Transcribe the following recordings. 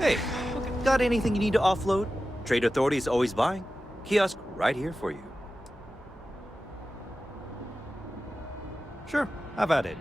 Hey, got anything you need to offload? Trade Authority is always buying. Kiosk right here for you. Sure, have at it.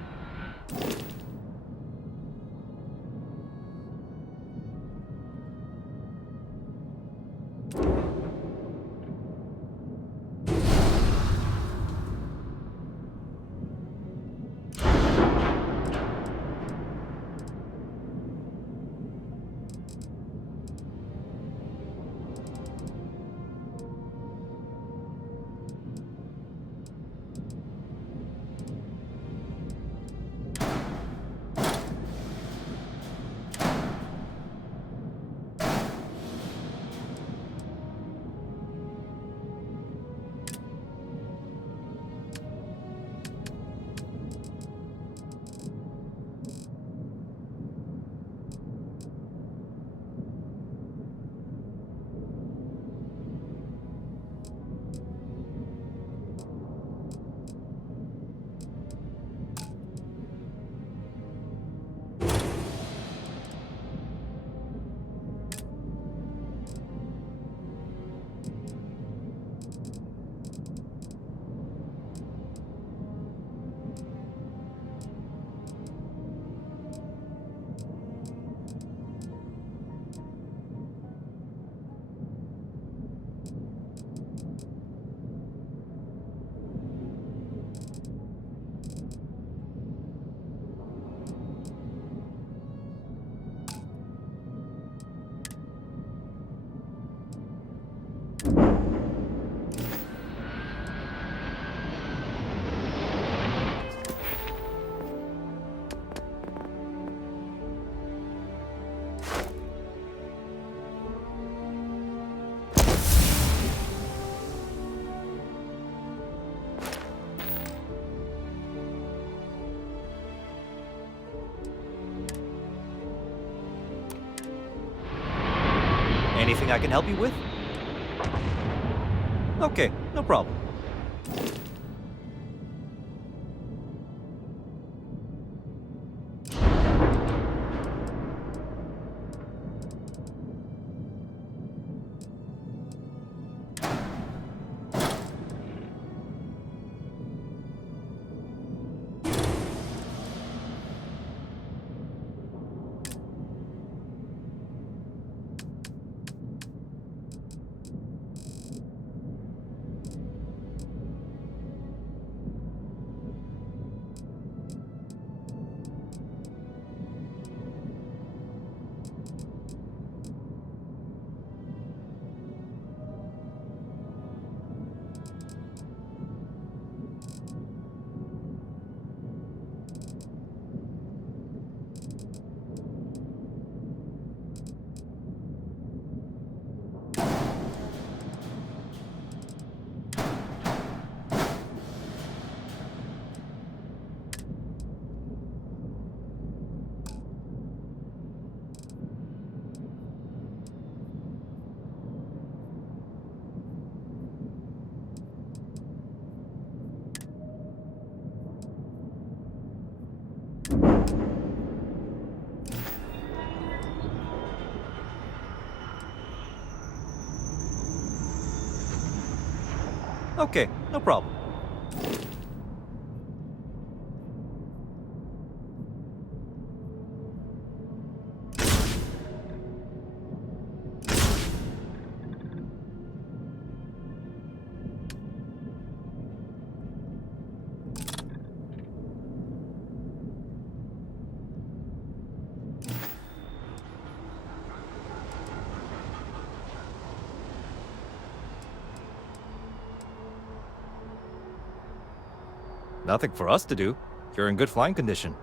Anything I can help you with? Okay, no problem. Okay, no problem. Nothing for us to do. You're in good flying condition.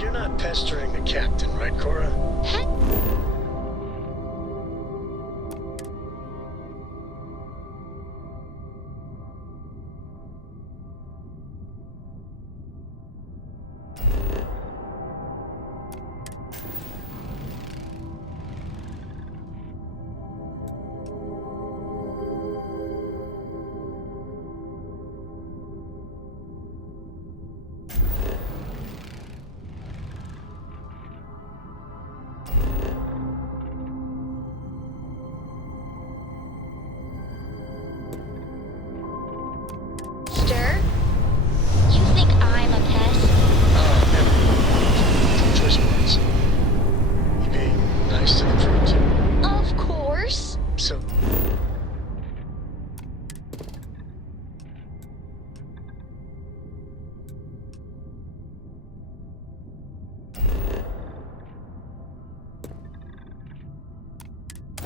you're not pestering the captain, right, Cora?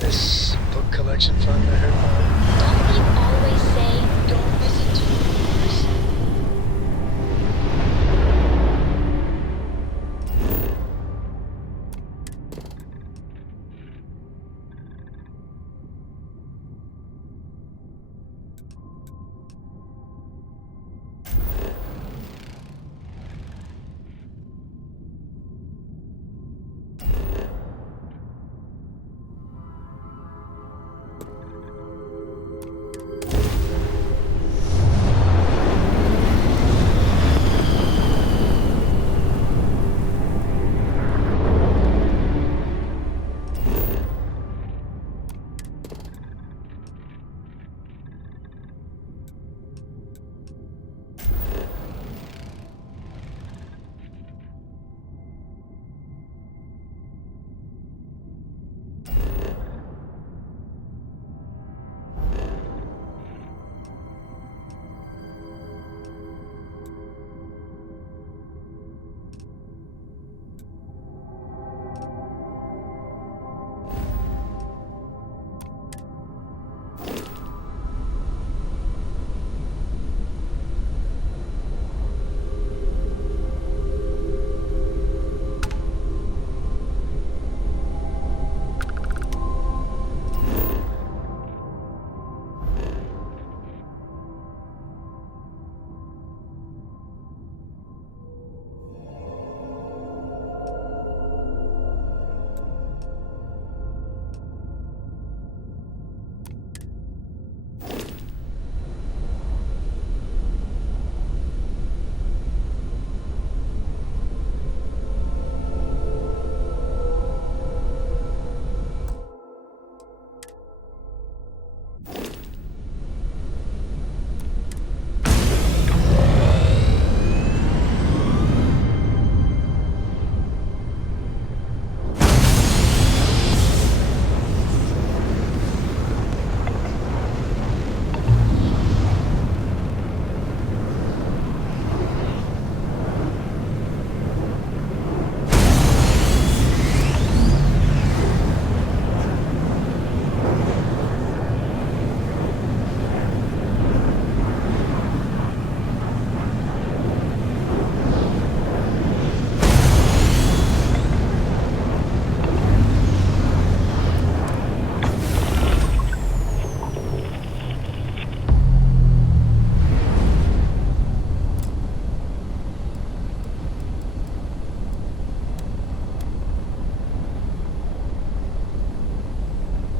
This book collection fund I heard about. Don't they always say, don't listen to rumors?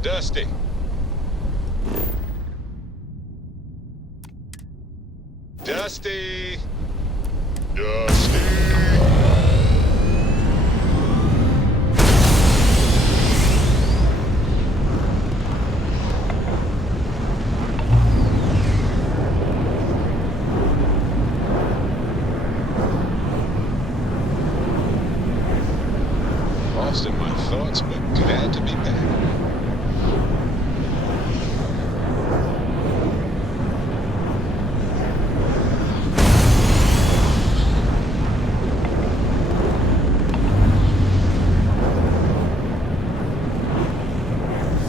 Dusty. Dusty. Dusty. Lost in my thoughts, but glad to be back.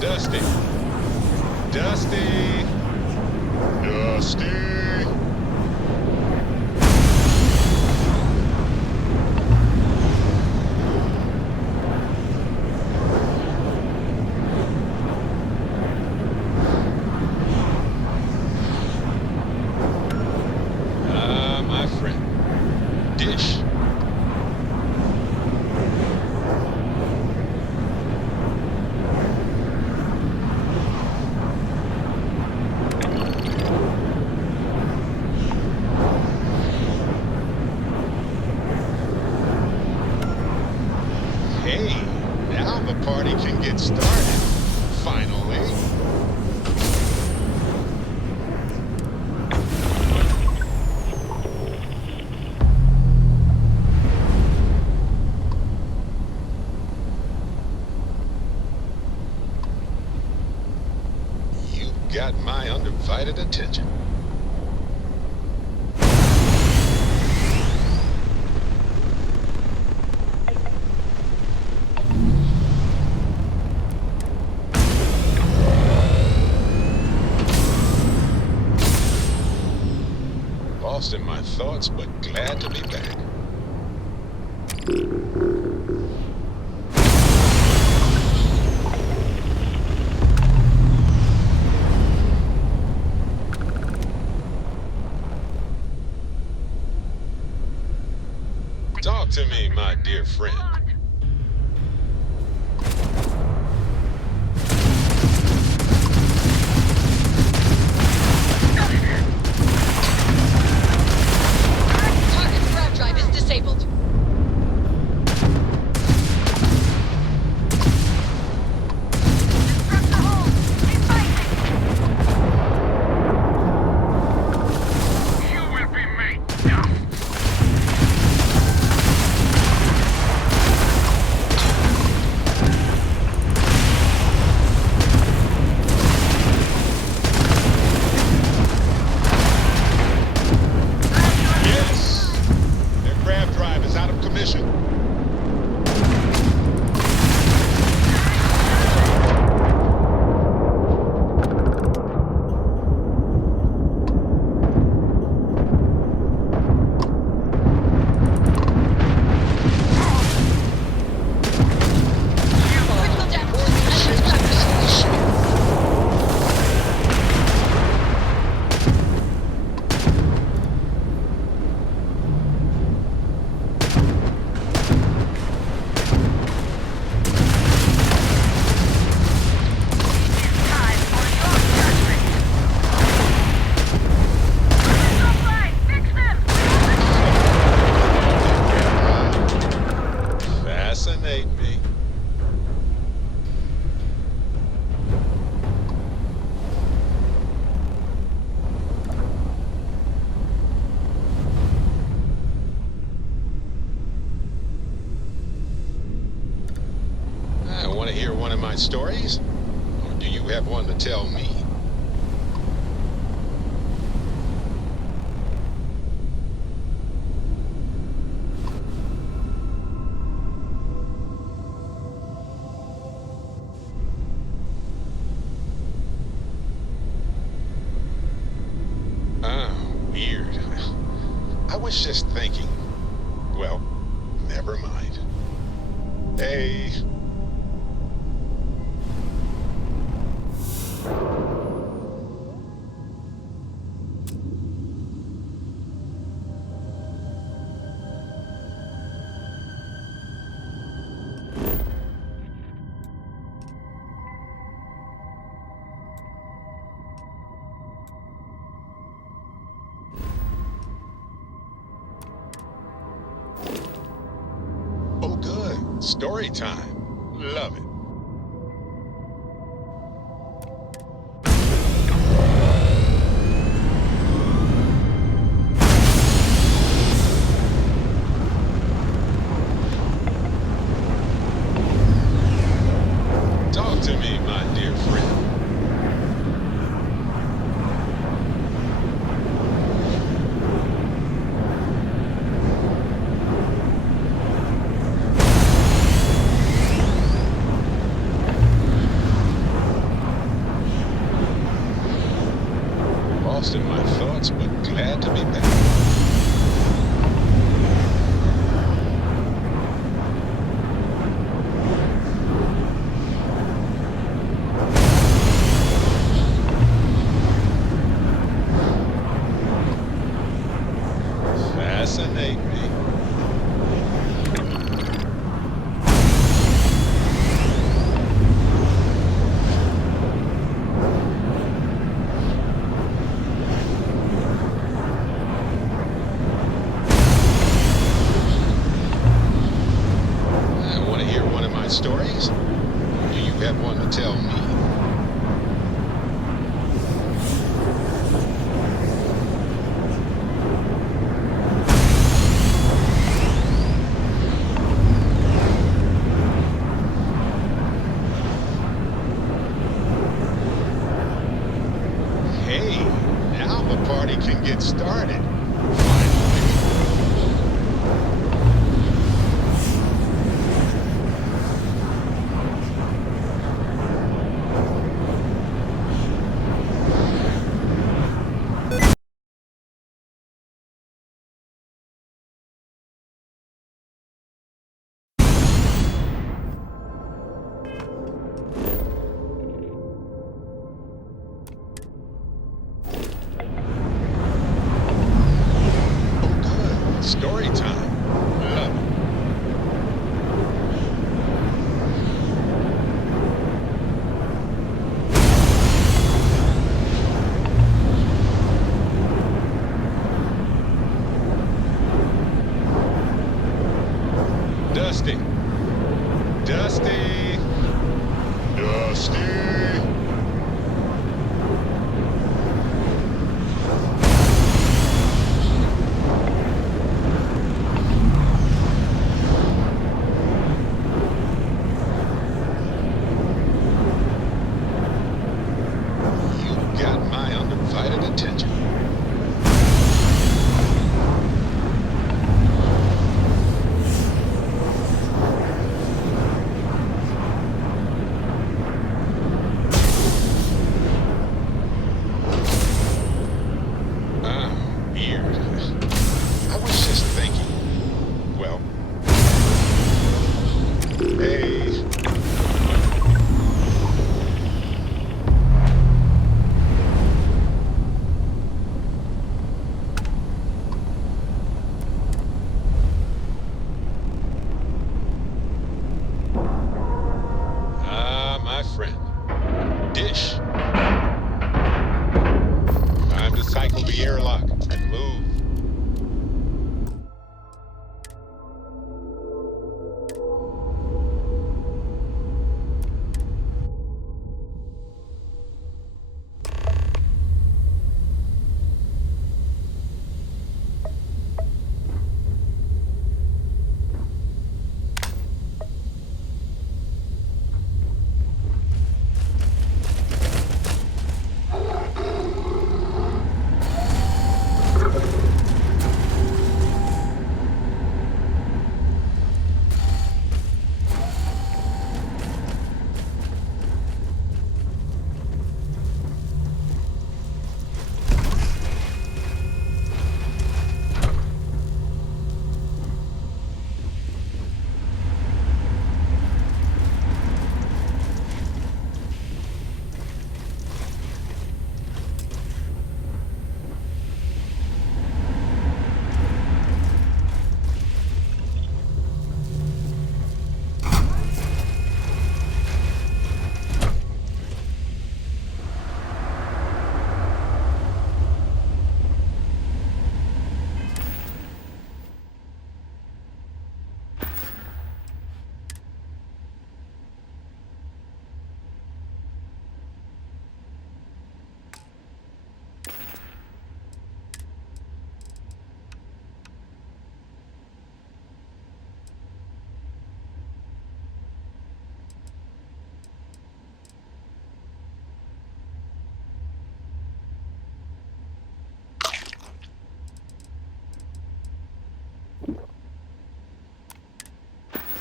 Dusty. Dusty. Dusty. got my undivided attention. Lost in my thoughts, but glad to be back. Talk to me, my dear friend. Target's grav drive is disabled. Disrupt the hole. Keep fighting. You will be made dust. Yes! Their grav drive is out of commission. Critical damage to the Shit, engine's grav drive. holy shit. Time for your judgment. Supply, fix them. Fascinate me. Want to hear one of my stories? Or do you have one to tell me? Oh, weird. I was just thinking. Well, never mind. Hey. Oh, good. Story time. Love it. Talk to me, my dear friend. Lost in my thoughts, but glad to be back. Fascinate me. Hey, now the party can get started. Story time. Love it. Dusty. Dusty. Dusty.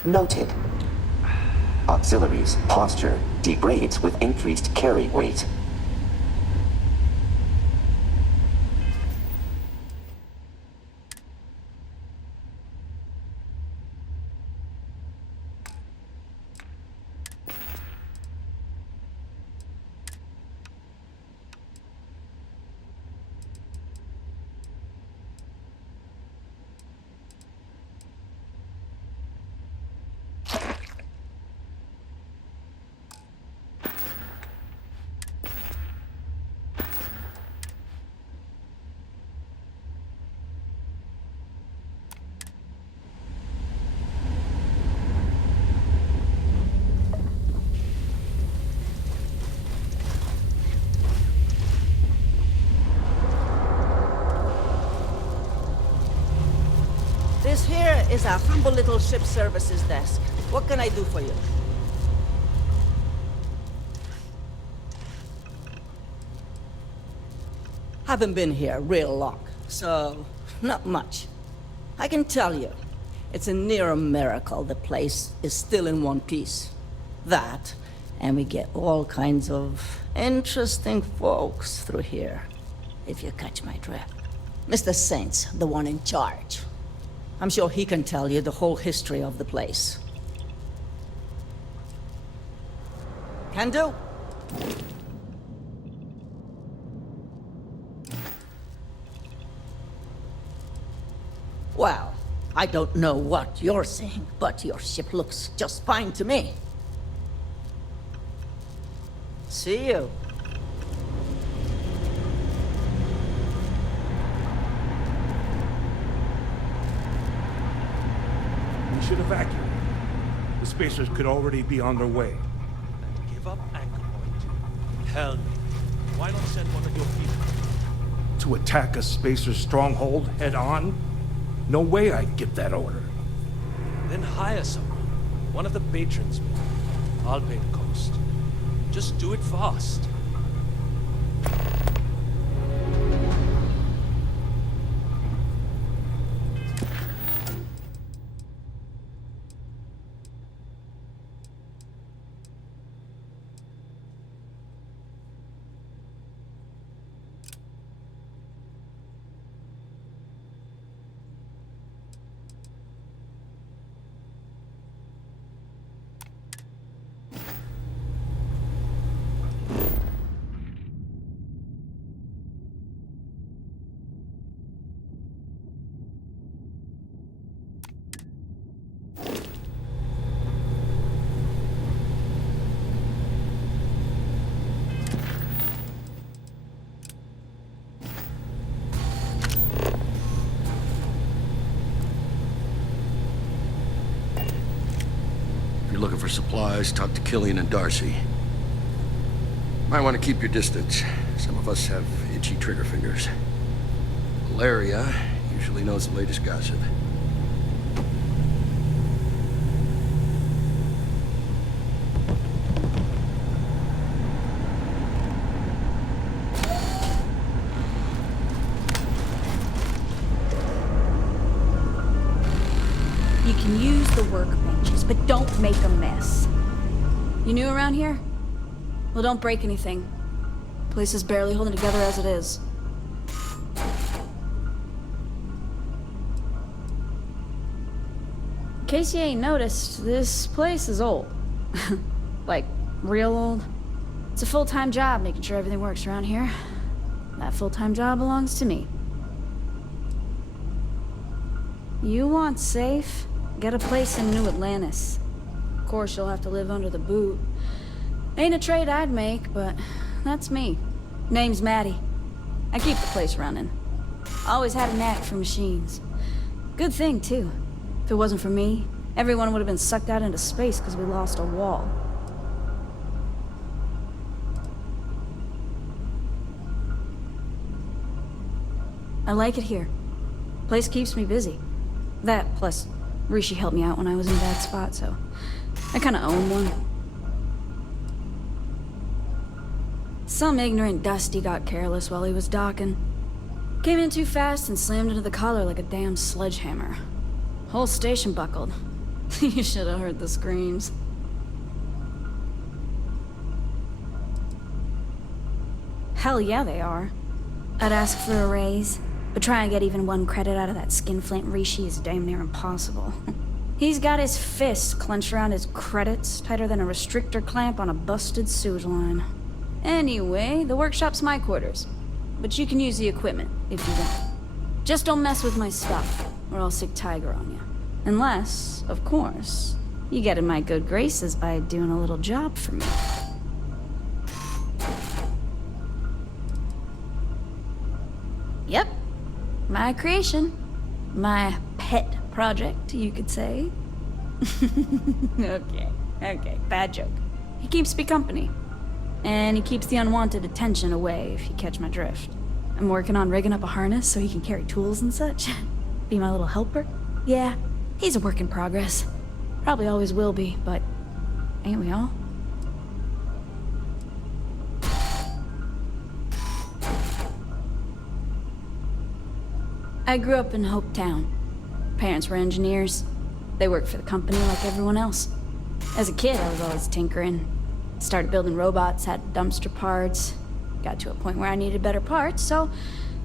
Noted. Auxiliaries posture degrades with increased carry weight. This here is a humble little ship services desk. What can I do for you? Haven't been here real long, so not much. I can tell you, it's a near miracle the place is still in one piece. That, and we get all kinds of interesting folks through here, if you catch my drift. Mr. Saint's the one in charge. I'm sure he can tell you the whole history of the place. Can do. Well, I don't know what you're saying, but your ship looks just fine to me. See you. We should evacuate. The spacers could already be on their way. Give up Anchorpoint. Hell no. Why not send one of your people? To attack a spacer stronghold head on? No way I'd get that order. Then hire someone. One of the patrons. I'll pay the cost. Just do it fast. Looking for supplies, talk to Killian and Darcy. Might want to keep your distance. Some of us have itchy trigger fingers. Valeria usually knows the latest gossip. You can use the workbenches, but don't make a mess. You new around here? Well, don't break anything. Place is barely holding together as it is. In case you ain't noticed, this place is old. Like, real old. It's a full-time job making sure everything works around here. That full-time job belongs to me. You want safe? Get a place in New Atlantis. Of course, you'll have to live under the boot. Ain't a trade I'd make, but that's me. Name's Maddie. I keep the place running. Always had a knack for machines. Good thing, too. If it wasn't for me, everyone would have been sucked out into space because we lost a wall. I like it here. Place keeps me busy. That, plus Rishi helped me out when I was in a bad spot, so I kinda own one. Some ignorant dusty got careless while he was docking. Came in too fast and slammed into the collar like a damn sledgehammer. Whole station buckled. You should have heard the screams. Hell yeah, they are. I'd ask for a raise, but try and get even one credit out of that skinflint Rishi is damn near impossible. He's got his fist clenched around his credits tighter than a restrictor clamp on a busted sewage line. Anyway, the workshop's my quarters, but you can use the equipment if you want. Just don't mess with my stuff, or I'll sick tiger on you. Unless, of course, you get in my good graces by doing a little job for me. Yep. My creation. My pet project, you could say. Okay, bad joke. He keeps me company. And he keeps the unwanted attention away, if you catch my drift. I'm working on rigging up a harness so he can carry tools and such. Be my little helper. Yeah, he's a work in progress. Probably always will be, but ain't we all? I grew up in Hope Town. Parents were engineers. They worked for the company like everyone else. As a kid, I was always tinkering. Started building robots, had dumpster parts. Got to a point where I needed better parts, so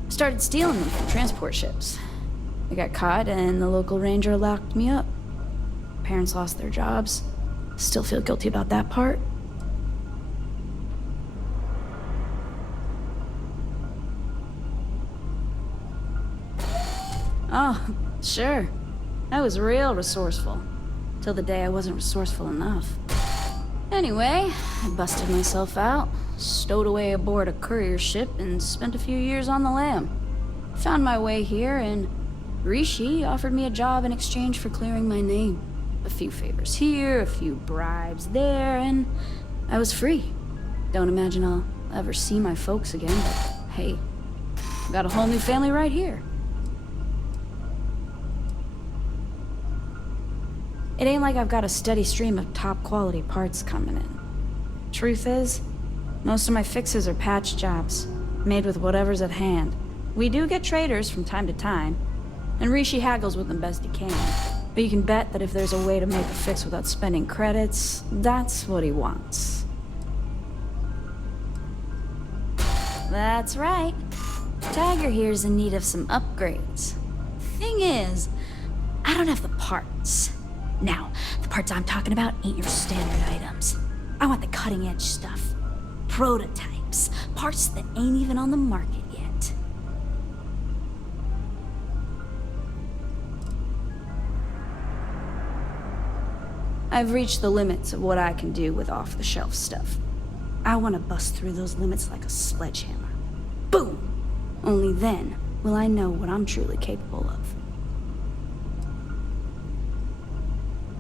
I started stealing them from transport ships. I got caught, and the local ranger locked me up. Parents lost their jobs. Still feel guilty about that part. Oh, sure. I was real resourceful. Till the day I wasn't resourceful enough. Anyway, I busted myself out, stowed away aboard a courier ship, and spent a few years on the lam. Found my way here, and Rishi offered me a job in exchange for clearing my name. A few favors here, a few bribes there, and I was free. Don't imagine I'll ever see my folks again, but hey, I've got a whole new family right here. It ain't like I've got a steady stream of top-quality parts coming in. Truth is, most of my fixes are patch jobs, made with whatever's at hand. We do get traders from time to time, and Rishi haggles with them best he can. But you can bet that if there's a way to make a fix without spending credits, that's what he wants. That's right. Tiger here's in need of some upgrades. Thing is, I don't have the parts. Now, the parts I'm talking about ain't your standard items. I want the cutting-edge stuff. Prototypes. Parts that ain't even on the market yet. I've reached the limits of what I can do with off-the-shelf stuff. I want to bust through those limits like a sledgehammer. Boom! Only then will I know what I'm truly capable of.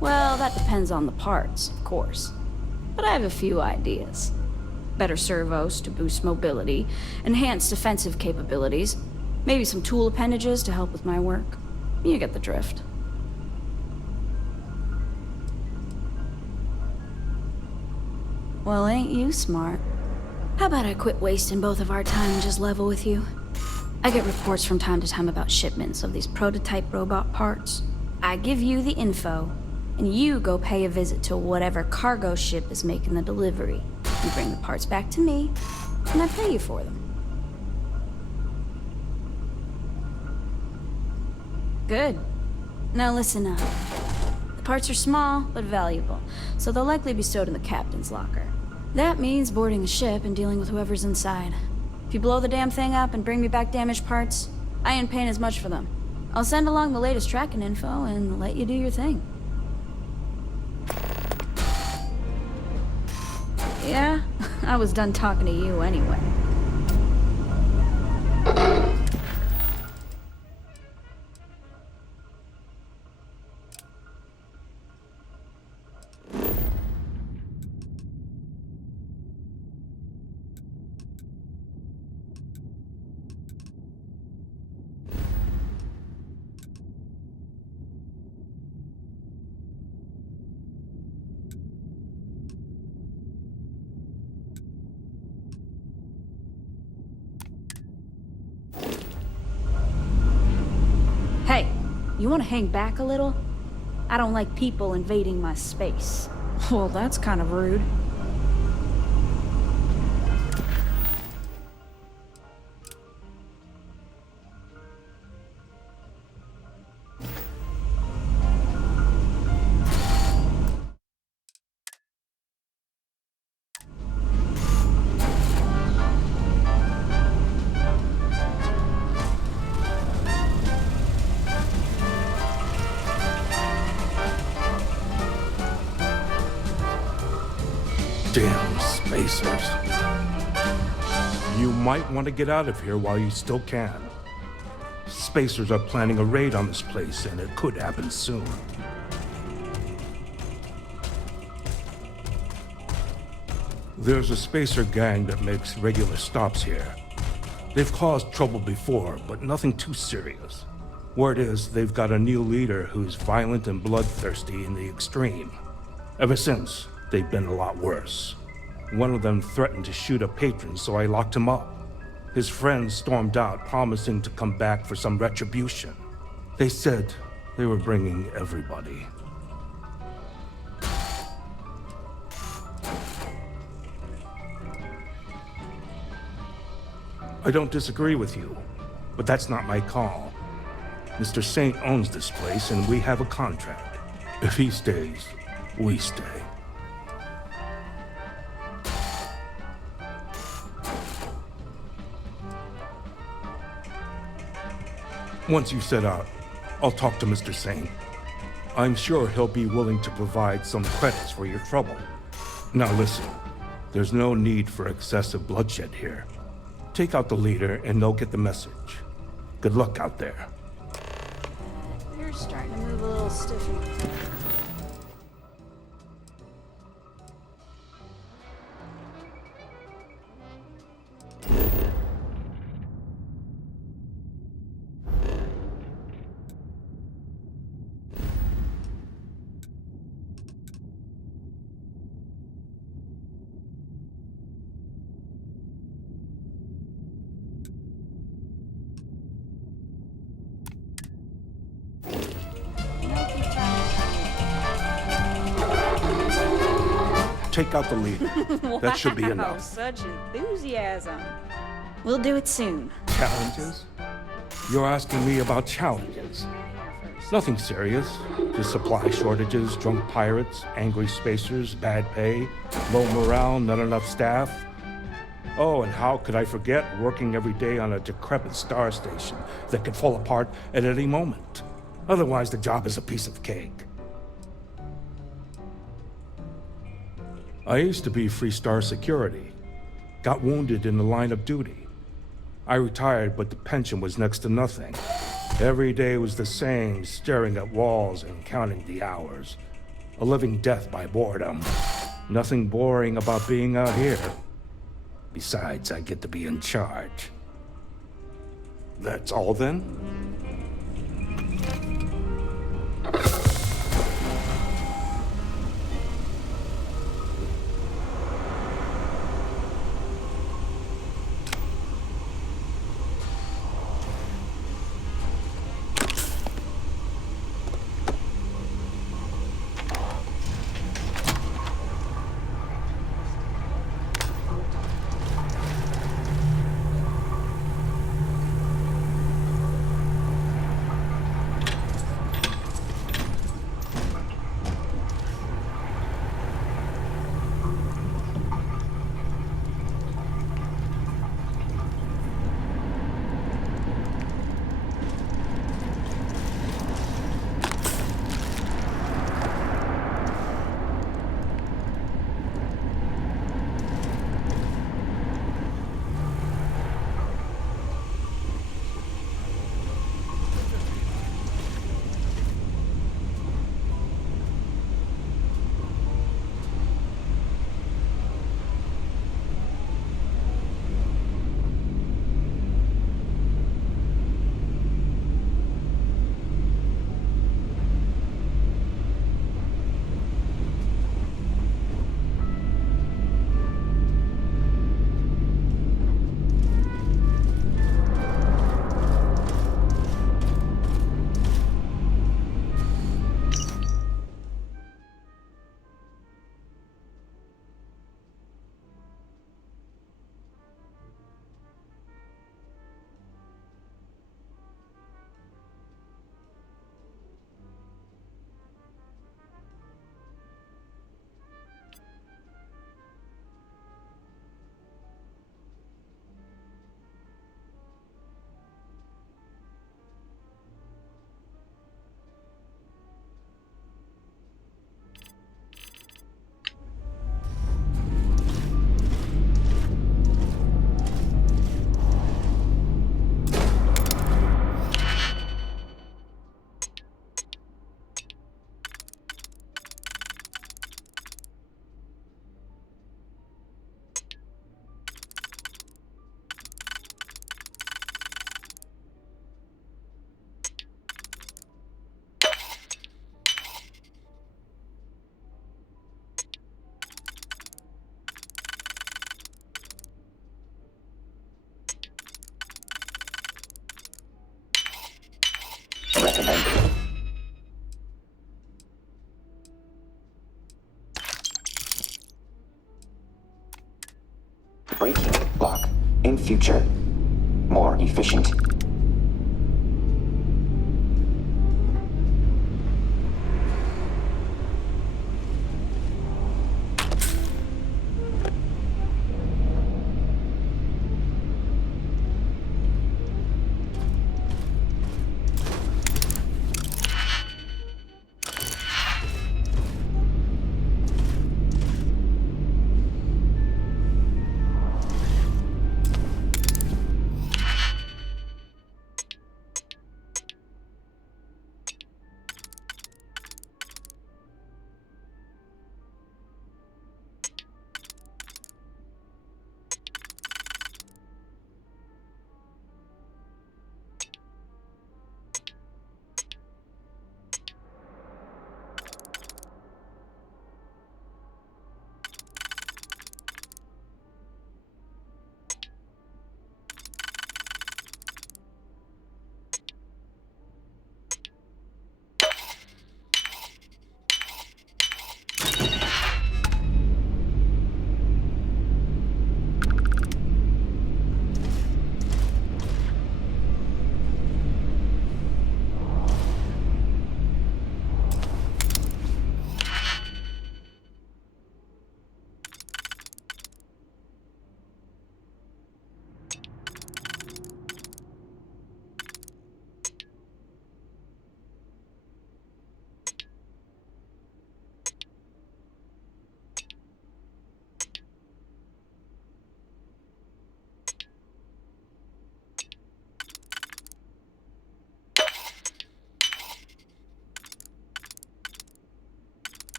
Well, that depends on the parts, of course. But I have a few ideas. Better servos to boost mobility, enhanced defensive capabilities, maybe some tool appendages to help with my work. You get the drift. Well, ain't you smart? How about I quit wasting both of our time and just level with you? I get reports from time to time about shipments of these prototype robot parts. I give you the info, and you go pay a visit to whatever cargo ship is making the delivery. You bring the parts back to me, and I pay you for them. Good. Now listen up. The parts are small, but valuable, so they'll likely be stowed in the captain's locker. That means boarding the ship and dealing with whoever's inside. If you blow the damn thing up and bring me back damaged parts, I ain't paying as much for them. I'll send along the latest tracking info and let you do your thing. Yeah, I was done talking to you anyway. Hey, you want to hang back a little? I don't like people invading my space. Well, that's kind of rude. Damn spacers. You might want to get out of here while you still can. Spacers are planning a raid on this place, and it could happen soon. There's a spacer gang that makes regular stops here. They've caused trouble before, but nothing too serious. Word is, they've got a new leader who's violent and bloodthirsty in the extreme. Ever since, they've been a lot worse. One of them threatened to shoot a patron, so I locked him up. His friends stormed out, promising to come back for some retribution. They said they were bringing everybody. I don't disagree with you, but that's not my call. Mr. Saint owns this place, and we have a contract. If he stays, we stay. Once you set out, I'll talk to Mr. Saint. I'm sure he'll be willing to provide some credits for your trouble. Now listen, there's no need for excessive bloodshed here. Take out the leader and they'll get the message. Good luck out there. You're starting to move a little stiffy. Take out the leader. That should be enough. Such enthusiasm. We'll do it soon. Challenges? You're asking me about challenges. Nothing serious. Just supply shortages, drunk pirates, angry spacers, bad pay, low morale, not enough staff. Oh, and how could I forget working every day on a decrepit star station that could fall apart at any moment? Otherwise, the job is a piece of cake. I used to be Free Star Security. Got wounded in the line of duty. I retired, but the pension was next to nothing. Every day was the same, staring at walls and counting the hours. A living death by boredom. Nothing boring about being out here. Besides, I get to be in charge. That's all then? in future. More efficient.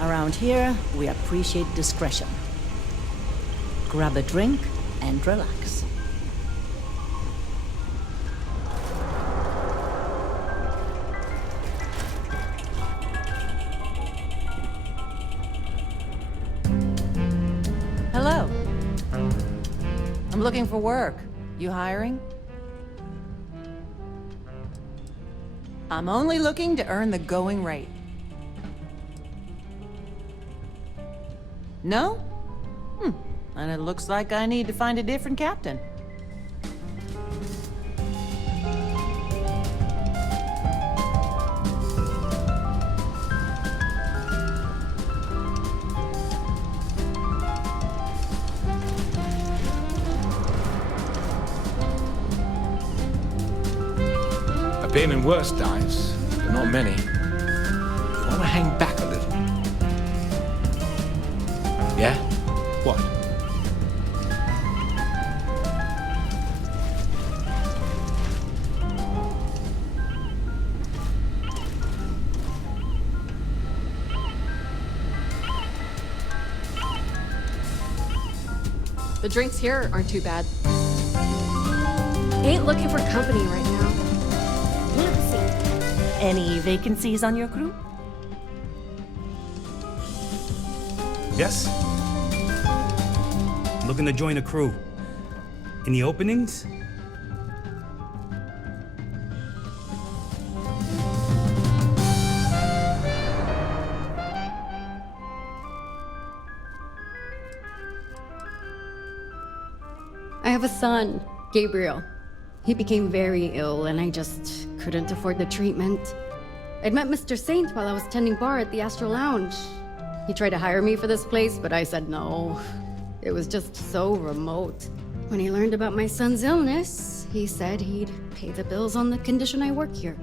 Around here, we appreciate discretion. Grab a drink and relax. Hello. I'm looking for work. You hiring? I'm only looking to earn the going rate. No? And it looks like I need to find a different captain. I've been in worse dives, but not many. You want to hang back a little. Yeah? What? The drinks here aren't too bad. Ain't looking for company right now. Any vacancies on your crew? Yes? Looking to join a crew. Any openings? I have a son, Gabriel. He became very ill and I just couldn't afford the treatment. I'd met Mr. Saint while I was tending bar at the Astral Lounge. He tried to hire me for this place, but I said no. It was just so remote. When he learned about my son's illness, he said he'd pay the bills on the condition I work here.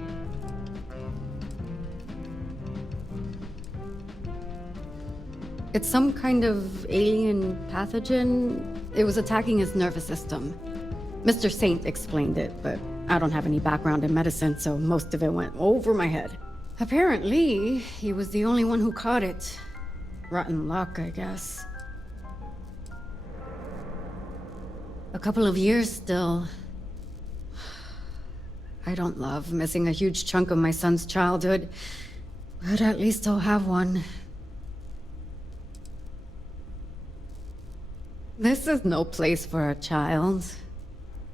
It's some kind of alien pathogen. It was attacking his nervous system. Mr. Saint explained it, but I don't have any background in medicine, so most of it went over my head. Apparently, he was the only one who caught it. Rotten luck, I guess. A couple of years still. I don't love missing a huge chunk of my son's childhood, but at least I'll have one. This is no place for a child.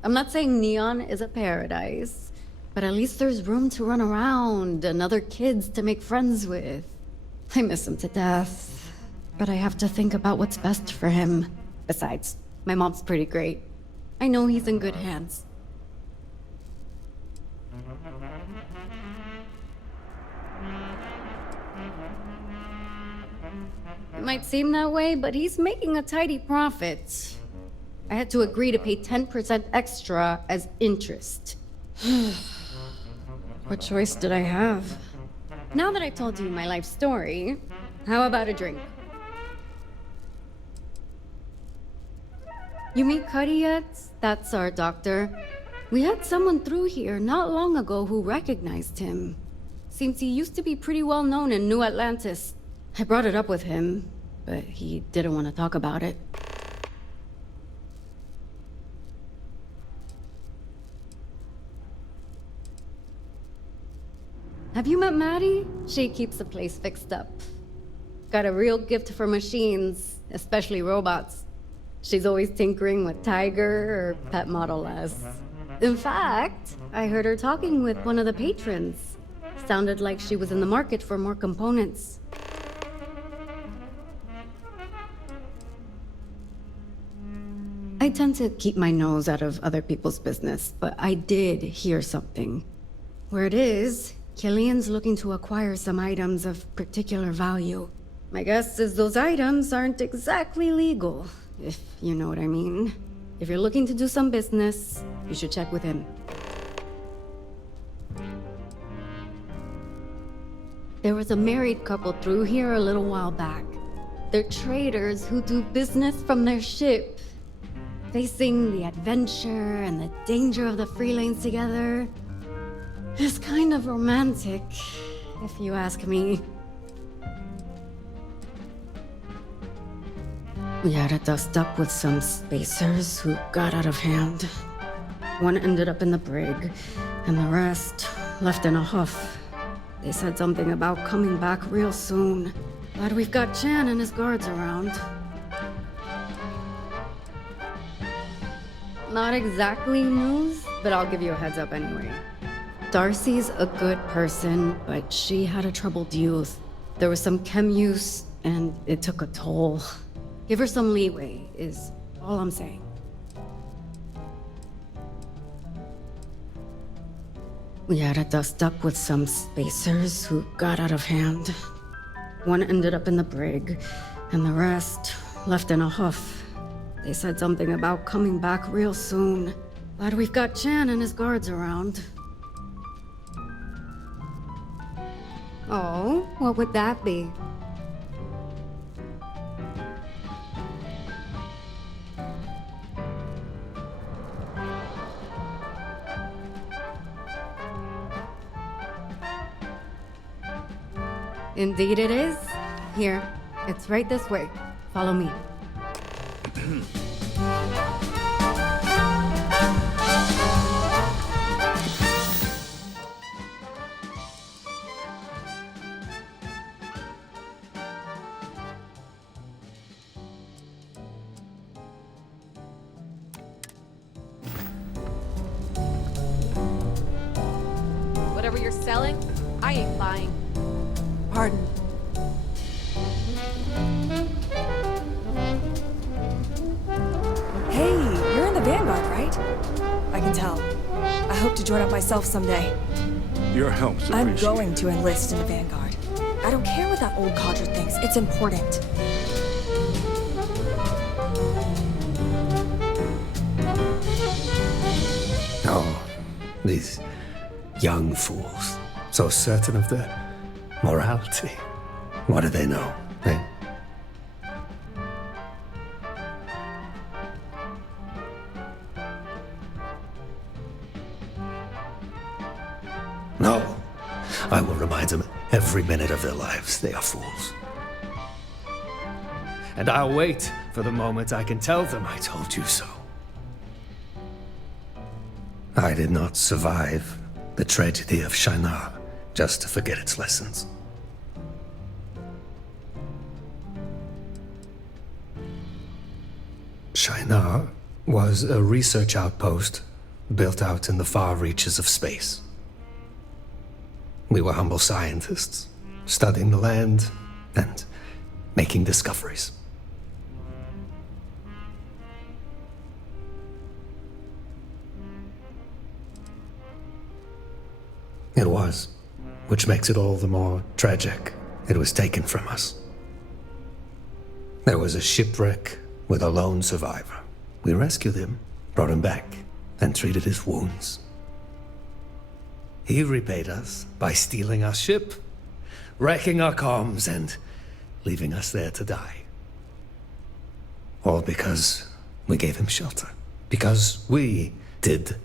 I'm not saying Neon is a paradise, but at least there's room to run around and other kids to make friends with. I miss him to death, but I have to think about what's best for him. Besides, my mom's pretty great. I know he's in good hands. It might seem that way, but he's making a tidy profit. I had to agree to pay 10% extra as interest. What choice did I have? Now that I've told you my life story, how about a drink? You meet Cutty yet? That's our doctor. We had someone through here not long ago who recognized him. Seems he used to be pretty well known in New Atlantis. I brought it up with him, but he didn't want to talk about it. Have you met Maddie? She keeps the place fixed up. Got a real gift for machines, especially robots. She's always tinkering with Tiger or Pet Model S. In fact, I heard her talking with one of the patrons. Sounded like she was in the market for more components. I tend to keep my nose out of other people's business, but I did hear something. Where it is, Killian's looking to acquire some items of particular value. My guess is those items aren't exactly legal, if you know what I mean. If you're looking to do some business, you should check with him. There was a married couple through here a little while back. They're traders who do business from their ship. Facing the adventure and the danger of the free lanes together. It's kind of romantic, if you ask me. We had to dust up with some spacers who got out of hand. One ended up in the brig, and the rest left in a huff. They said something about coming back real soon. Glad we've got Chan and his guards around. Not exactly news, but I'll give you a heads up anyway. Darcy's a good person, but she had a troubled youth. There was some chem use, and it took a toll. Give her some leeway, is all I'm saying. We had to dust up with some spacers who got out of hand. One ended up in the brig, and the rest left in a huff. They said something about coming back real soon. Glad we've got Chan and his guards around. Oh, what would that be? Indeed it is. Here, it's right this way. Follow me. Whatever you're selling, I ain't buying. Pardon. Hey, you're in the Vanguard, right? I can tell. I hope to join up myself someday. Your help's I'm appreciated. going to enlist in the Vanguard. I don't care what that old codger thinks. It's important. These young fools, so certain of their morality. What do they know, eh? No, I will remind them every minute of their lives they are fools. And I'll wait for the moment I can tell them I told you so. I did not survive the tragedy of Shinar just to forget its lessons. Shinar was a research outpost built out in the far reaches of space. We were humble scientists, studying the land and making discoveries. It was, which makes it all the more tragic. It was taken from us. There was a shipwreck with a lone survivor. We rescued him, brought him back, and treated his wounds. He repaid us by stealing our ship, wrecking our comms, and leaving us there to die. All because we gave him shelter. Because we did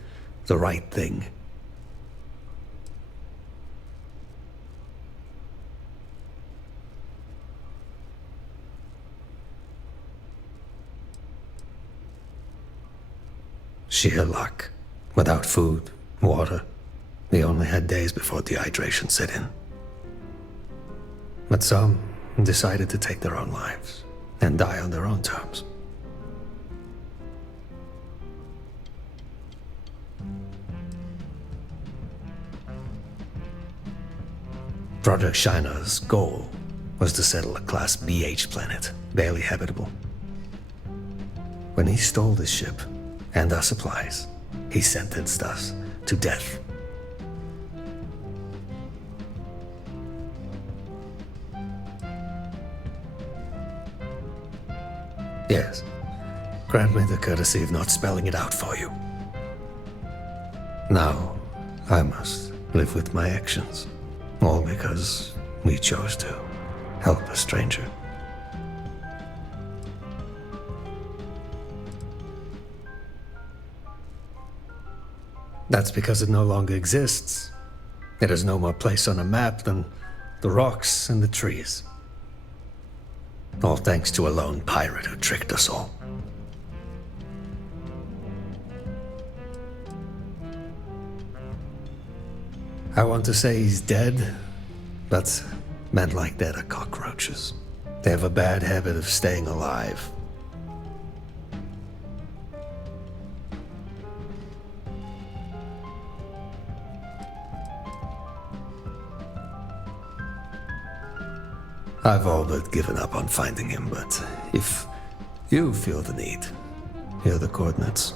the right thing. Sheer luck. Without food, water, we only had days before dehydration set in. But some decided to take their own lives and die on their own terms. Project Shinar's goal was to settle a Class BH planet, barely habitable. When he stole this ship, and our supplies, he sentenced us to death. Yes, grant me the courtesy of not spelling it out for you. Now, I must live with my actions, all because we chose to help a stranger. That's because it no longer exists. It has no more place on a map than the rocks and the trees. All thanks to a lone pirate who tricked us all. I want to say he's dead, but men like that are cockroaches. They have a bad habit of staying alive. I've all but given up on finding him, but if you feel the need, here are the coordinates.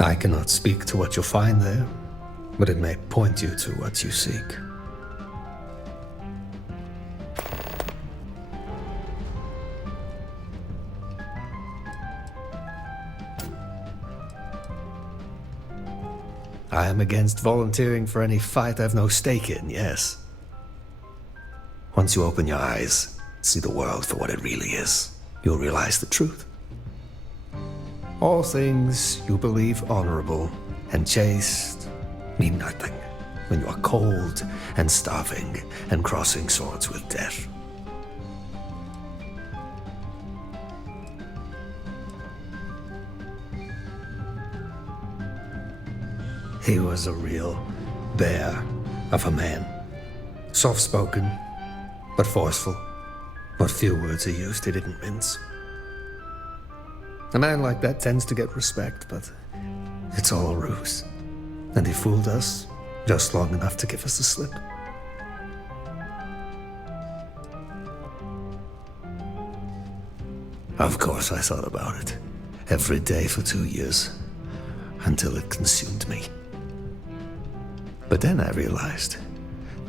I cannot speak to what you'll find there, but it may point you to what you seek. I am against volunteering for any fight I've no stake in, yes. Once you open your eyes, see the world for what it really is, you'll realize the truth. All things you believe honorable and chaste mean nothing when you are cold and starving and crossing swords with death. He was a real bear of a man. Soft-spoken, but forceful. What few words he used, he didn't mince. A man like that tends to get respect, but it's all a ruse. And he fooled us just long enough to give us the slip. Of course I thought about it. Every day for 2 years. Until it consumed me. But then I realized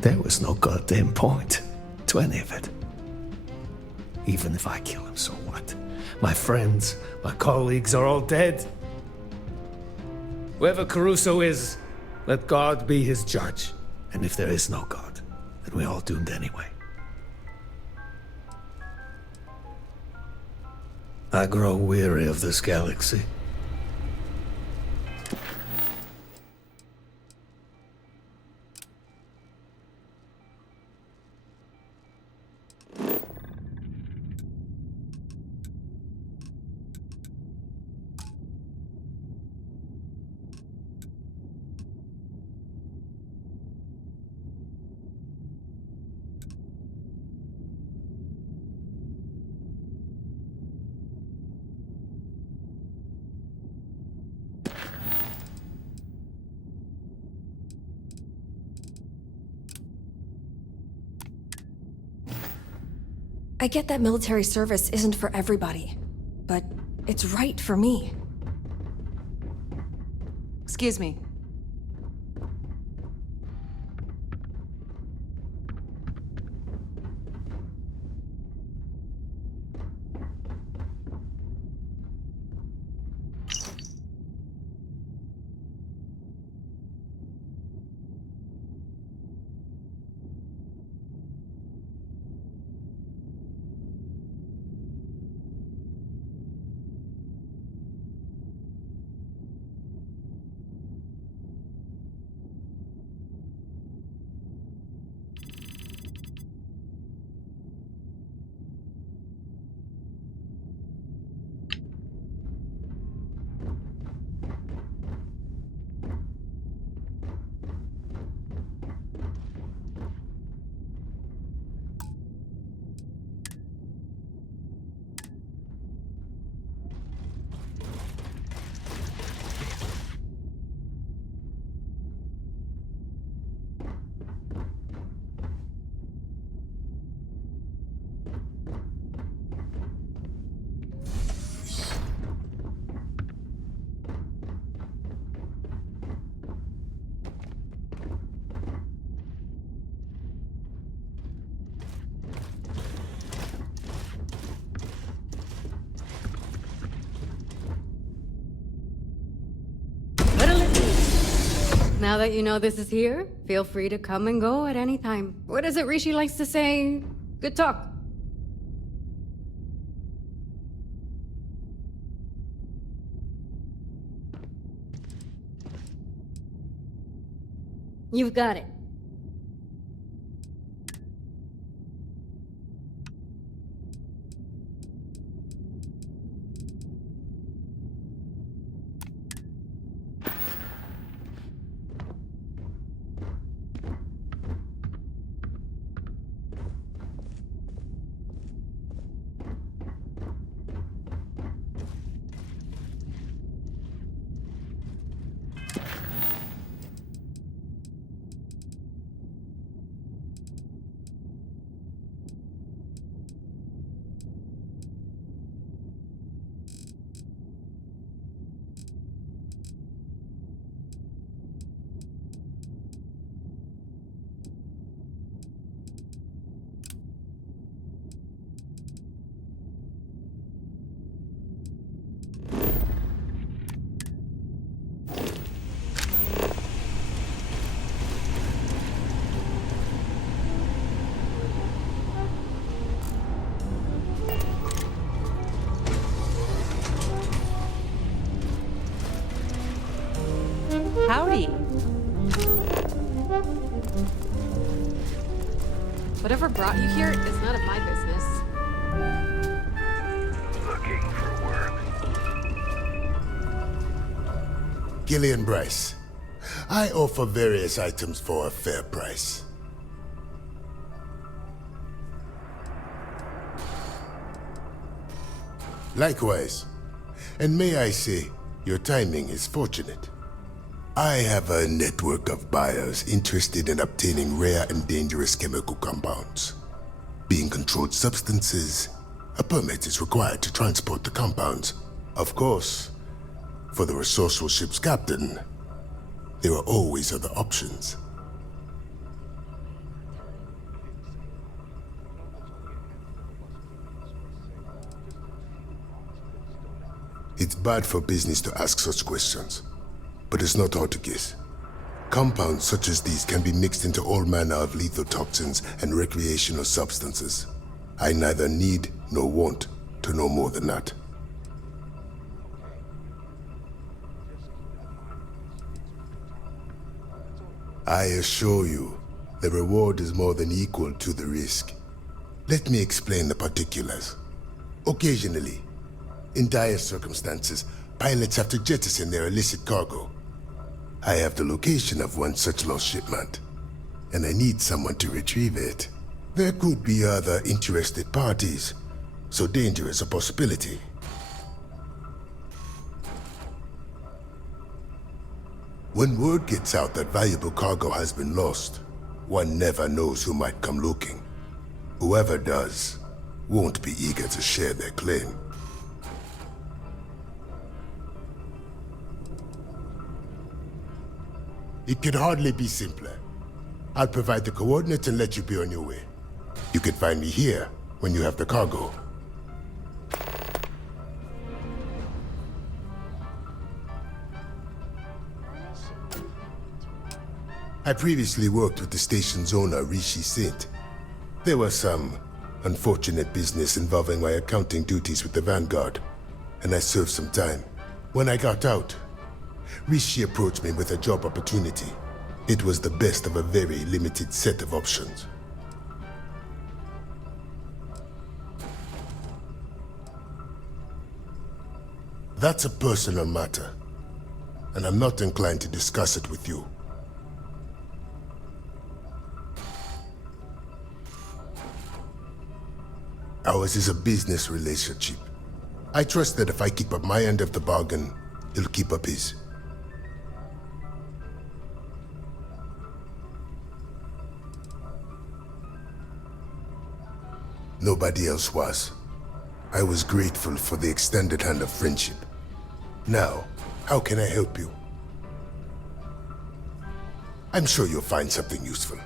there was no goddamn point to any of it. Even if I kill him, so what? My friends, my colleagues are all dead. Whoever Caruso is, let God be his judge. And if there is no God, then we're all doomed anyway. I grow weary of this galaxy. I get that military service isn't for everybody, but it's right for me. Excuse me. Now that you know this is here, feel free to come and go at any time. What is it Rishi likes to say? Good talk. You've got it. Howdy. Whatever brought you here is none of my business. Looking for work. Killian Brice. I offer various items for a fair price. Likewise. And may I say, your timing is fortunate. I have a network of buyers interested in obtaining rare and dangerous chemical compounds. Being controlled substances, a permit is required to transport the compounds. Of course, for the resourceful ship's captain, there are always other options. It's bad for business to ask such questions. but it's not hard to guess. Compounds such as these can be mixed into all manner of lethal toxins and recreational substances. I neither need nor want to know more than that. I assure you, the reward is more than equal to the risk. Let me explain the particulars. Occasionally, in dire circumstances, pilots have to jettison their illicit cargo. I have the location of one such lost shipment, and I need someone to retrieve it. There could be other interested parties, so danger is a possibility. When word gets out that valuable cargo has been lost, one never knows who might come looking. Whoever does won't be eager to share their claim. It could hardly be simpler. I'll provide the coordinates and let you be on your way. You can find me here when you have the cargo. I previously worked with the station's owner, Rishi Saint. There was some unfortunate business involving my accounting duties with the Vanguard, and I served some time. When I got out, Rishi approached me with a job opportunity. It was the best of a very limited set of options. That's a personal matter, and I'm not inclined to discuss it with you. Ours is a business relationship. I trust that if I keep up my end of the bargain, he'll keep up his. Nobody else was. I was grateful for the extended hand of friendship. Now, how can I help you? I'm sure you'll find something useful.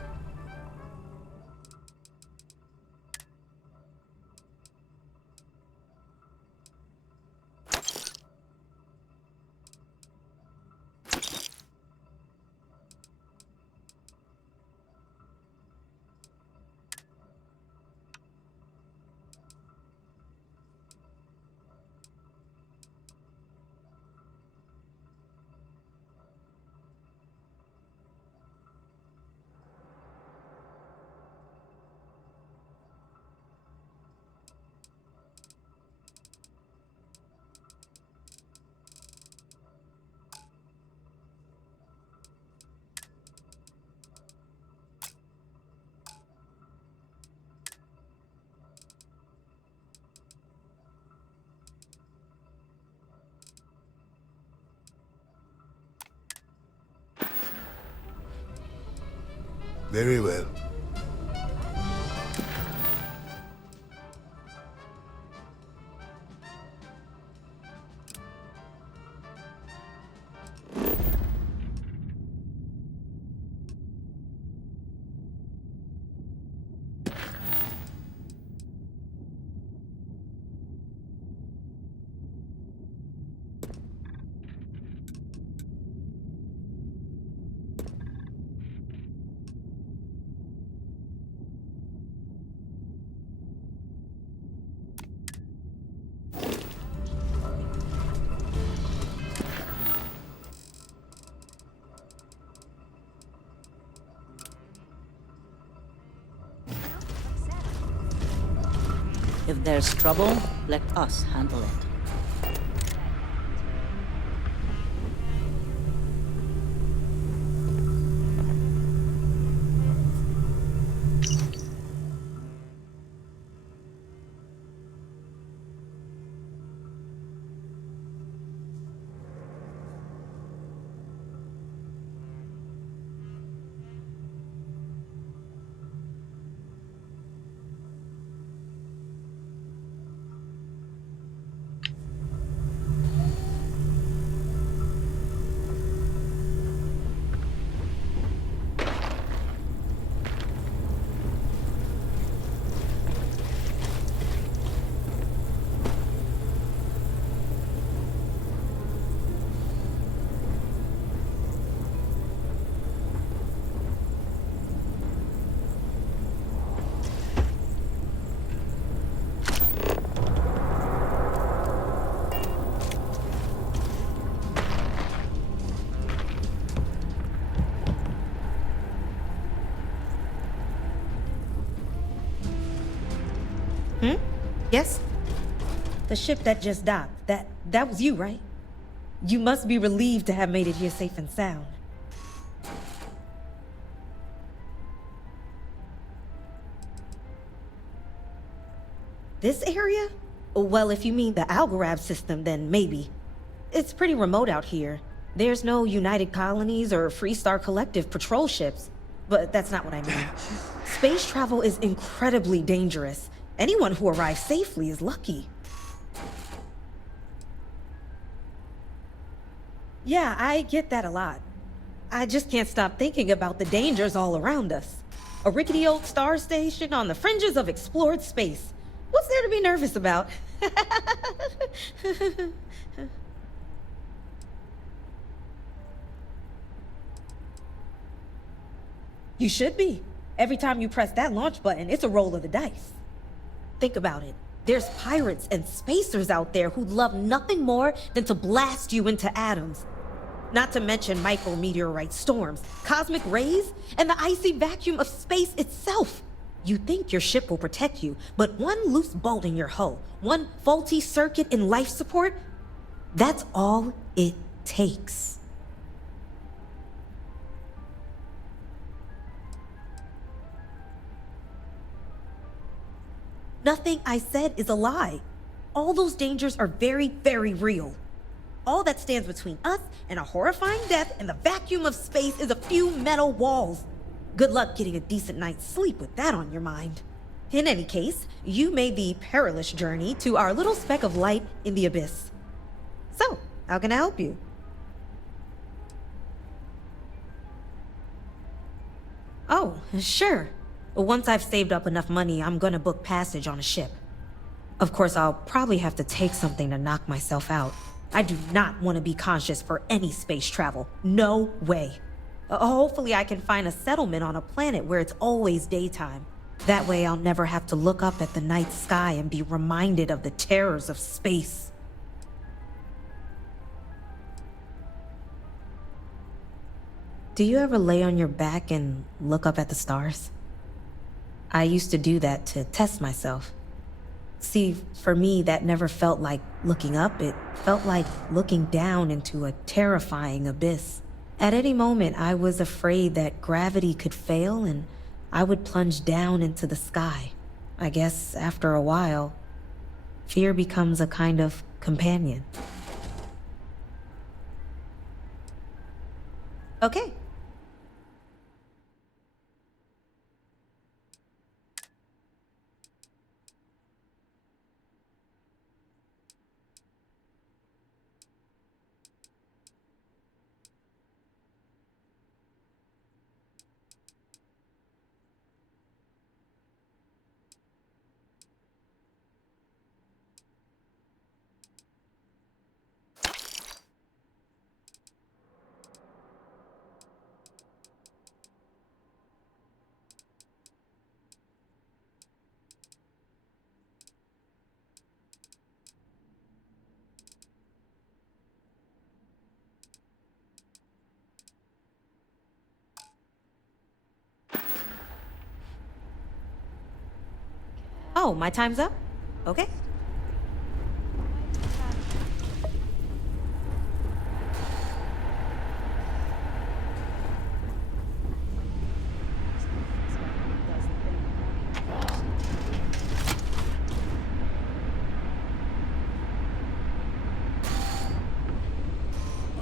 Very well. If there's trouble, let us handle it. Yes? The ship that just docked, that was you, right? You must be relieved to have made it here safe and sound. This area? Well, if you mean the Algorab System, then maybe. It's pretty remote out here. There's no United Colonies or Freestar Collective patrol ships. But that's not what I mean. Space travel is incredibly dangerous. Anyone who arrives safely is lucky. Yeah, I get that a lot. I just can't stop thinking about the dangers all around us. A rickety old star station on the fringes of explored space. What's there to be nervous about? You should be. Every time you press that launch button, it's a roll of the dice. Think about it. There's pirates and spacers out there who'd love nothing more than to blast you into atoms. Not to mention micrometeorite storms, cosmic rays, and the icy vacuum of space itself. You think your ship will protect you, but one loose bolt in your hull, one faulty circuit in life support, that's all it takes. Nothing I said is a lie. All those dangers are very, very real. All that stands between us and a horrifying death in the vacuum of space is a few metal walls. Good luck getting a decent night's sleep with that on your mind. In any case, you made the perilous journey to our little speck of light in the abyss. So, how can I help you? Oh, sure. Once I've saved up enough money, I'm gonna book passage on a ship. Of course, I'll probably have to take something to knock myself out. I do not want to be conscious for any space travel. No way. Hopefully I can find a settlement on a planet where it's always daytime. That way I'll never have to look up at the night sky and be reminded of the terrors of space. Do you ever lay on your back and look up at the stars? I used to do that to test myself. See, for me, that never felt like looking up. It felt like looking down into a terrifying abyss. At any moment, I was afraid that gravity could fail and I would plunge down into the sky. I guess after a while, fear becomes a kind of companion. Okay. Oh, my time's up? Okay.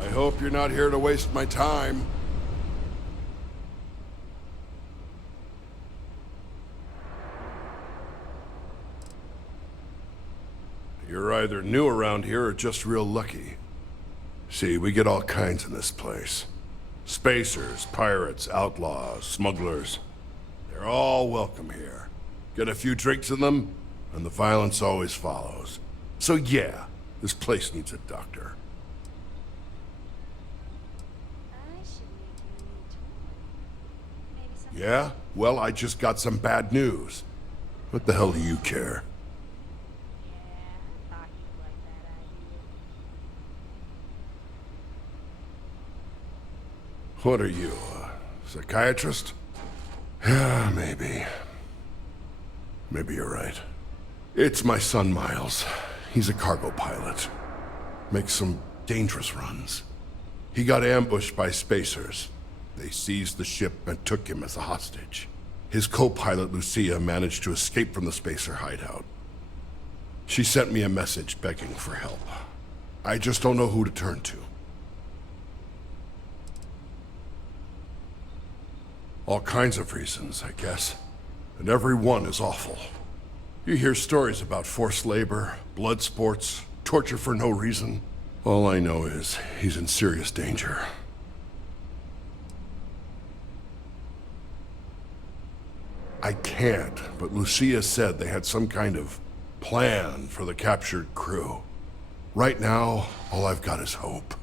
I hope you're not here to waste my time. You're either new around here or just real lucky. See, we get all kinds in this place. Spacers, pirates, outlaws, smugglers. They're all welcome here. Get a few drinks in them, and the violence always follows. So yeah, this place needs a doctor. Yeah? Well, I just got some bad news. What the hell do you care? What are you, a psychiatrist? Yeah, maybe. Maybe you're right. It's my son, Miles. He's a cargo pilot. Makes some dangerous runs. He got ambushed by spacers. They seized the ship and took him as a hostage. His co-pilot, Lucia, managed to escape from the spacer hideout. She sent me a message begging for help. I just don't know who to turn to. All kinds of reasons, I guess. And every one is awful. You hear stories about forced labor, blood sports, torture for no reason. All I know is he's in serious danger. I can't, but Lucia said they had some kind of plan for the captured crew. Right now, all I've got is hope.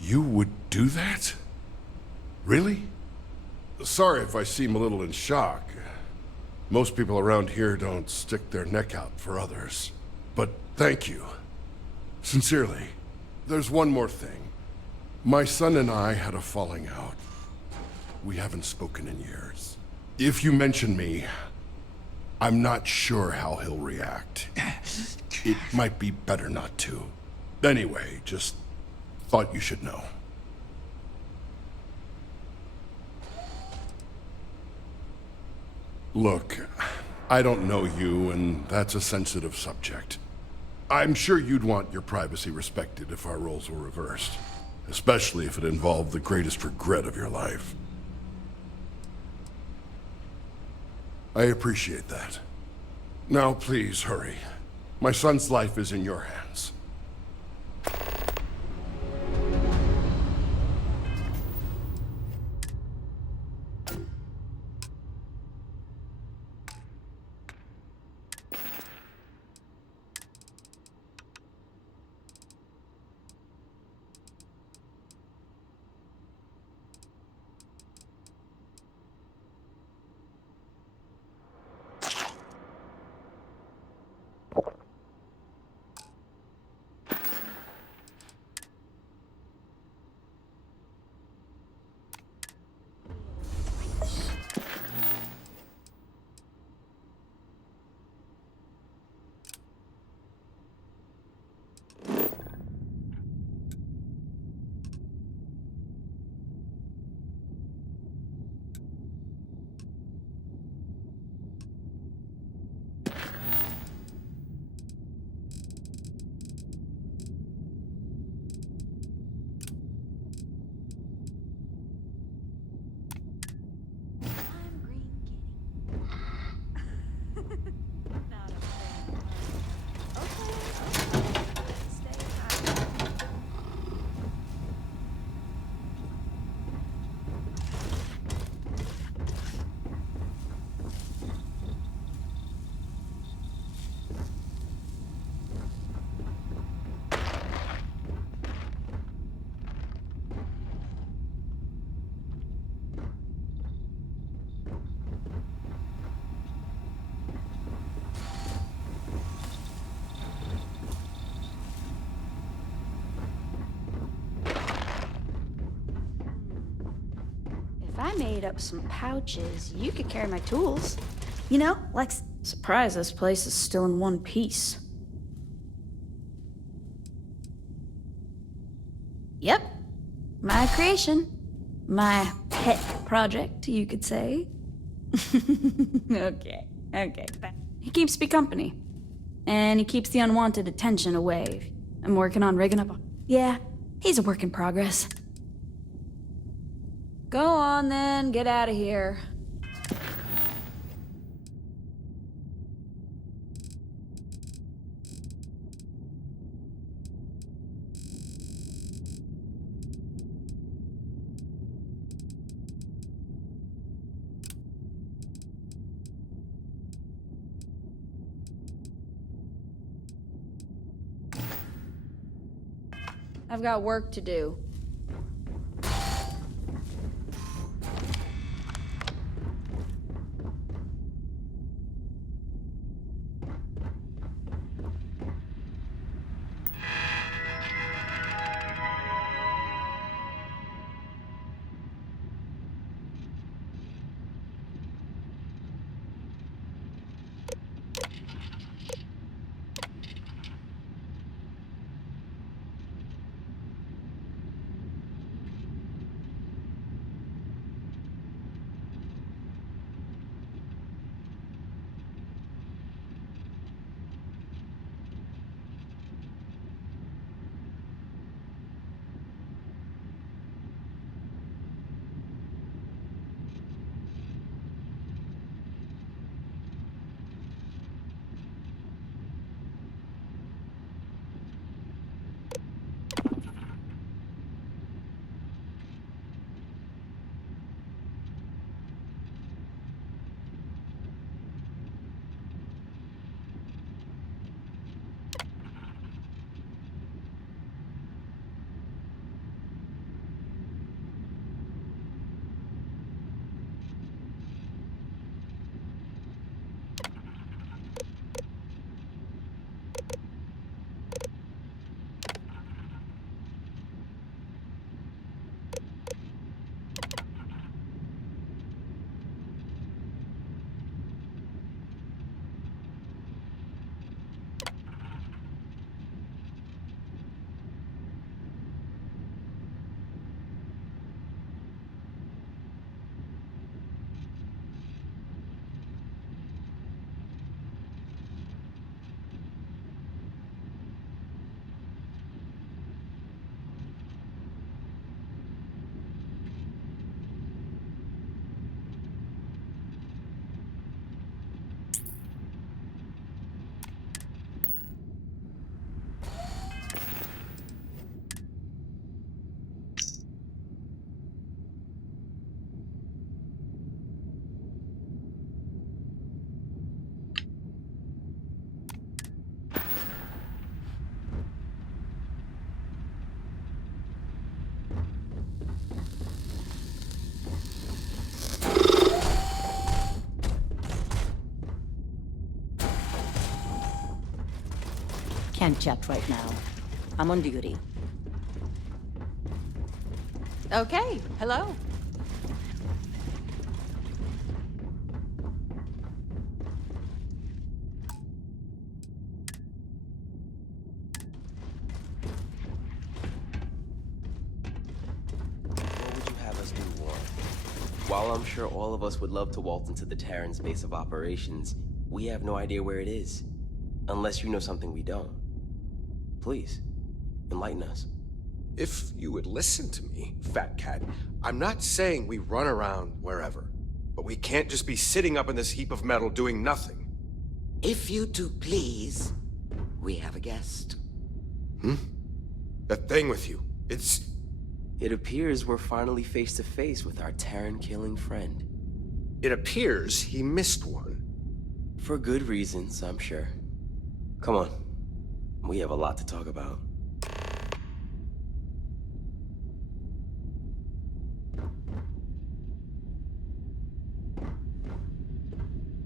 You would do that? Really? Sorry if I seem a little in shock. Most people around here don't stick their neck out for others. But thank you. Sincerely. There's one more thing. My son and I had a falling out. We haven't spoken in years. If you mention me, I'm not sure how he'll react. It might be better not to. Anyway, just thought you should know. Look, I don't know you, and that's a sensitive subject. I'm sure you'd want your privacy respected if our roles were reversed. Especially if it involved the greatest regret of your life. I appreciate that. Now please, hurry. My son's life is in your hands. If I made up some pouches, you could carry my tools. You know, like, surprise, this place is still in one piece. Yep. My creation. My pet project, you could say. Okay. He keeps me company. And he keeps the unwanted attention away. I'm working on rigging up a... Yeah, he's a work in progress. Go on then, get out of here. I've got work to do. can't chat right now. I'm on duty. Okay, hello. While I'm sure all of us would love to waltz into the Terran's base of operations, we have no idea where it is. Unless you know something we don't. Please, enlighten us. If you would listen to me, Fat Cat, I'm not saying we run around wherever. But we can't just be sitting up in this heap of metal doing nothing. If you two please, we have a guest. That thing with you, It appears we're finally face to face with our Terran-killing friend. It appears he missed one. For good reasons, I'm sure. Come on. We have a lot to talk about.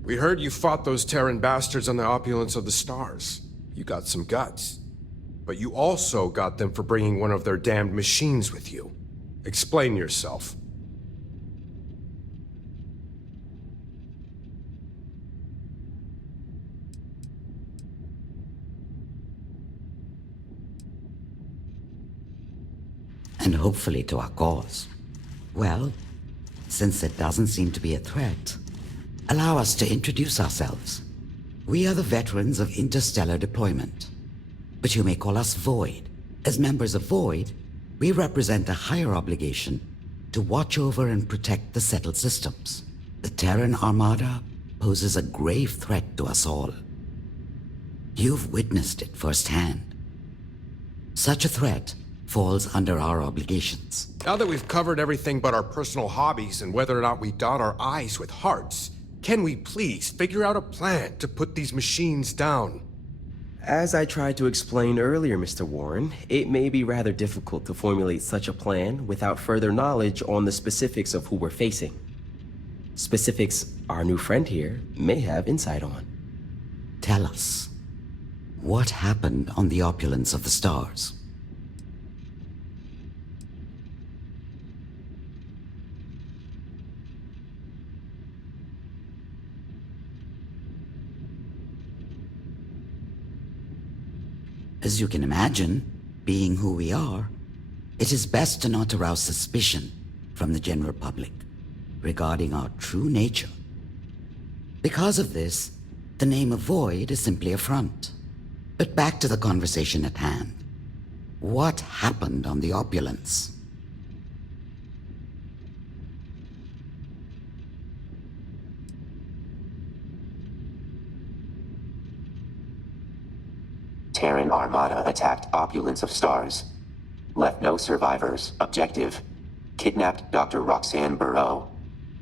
We heard you fought those Terran bastards on the opulence of the stars. You got some guts. But you also got them for bringing one of their damned machines with you. Explain yourself. And hopefully to our cause. Well, since it doesn't seem to be a threat, allow us to introduce ourselves. We are the veterans of interstellar deployment. But you may call us Void. As members of Void, we represent a higher obligation to watch over and protect the settled systems. The Terran Armada poses a grave threat to us all. You've witnessed it firsthand. Such a threat falls under our obligations. Now that we've covered everything but our personal hobbies and whether or not we dot our I's with hearts, can we please figure out a plan to put these machines down? As I tried to explain earlier, Mr. Warren, it may be rather difficult to formulate such a plan without further knowledge on the specifics of who we're facing. Specifics our new friend here may have insight on. Tell us, what happened on the opulence of the stars? As you can imagine, being who we are, it is best to not arouse suspicion from the general public regarding our true nature. Because of this, the name of Void is simply a front. But back to the conversation at hand. What happened on the opulence? Terran Armada attacked Opulence of Stars. Left no survivors. Objective: kidnapped Dr. Roxanne Burrow.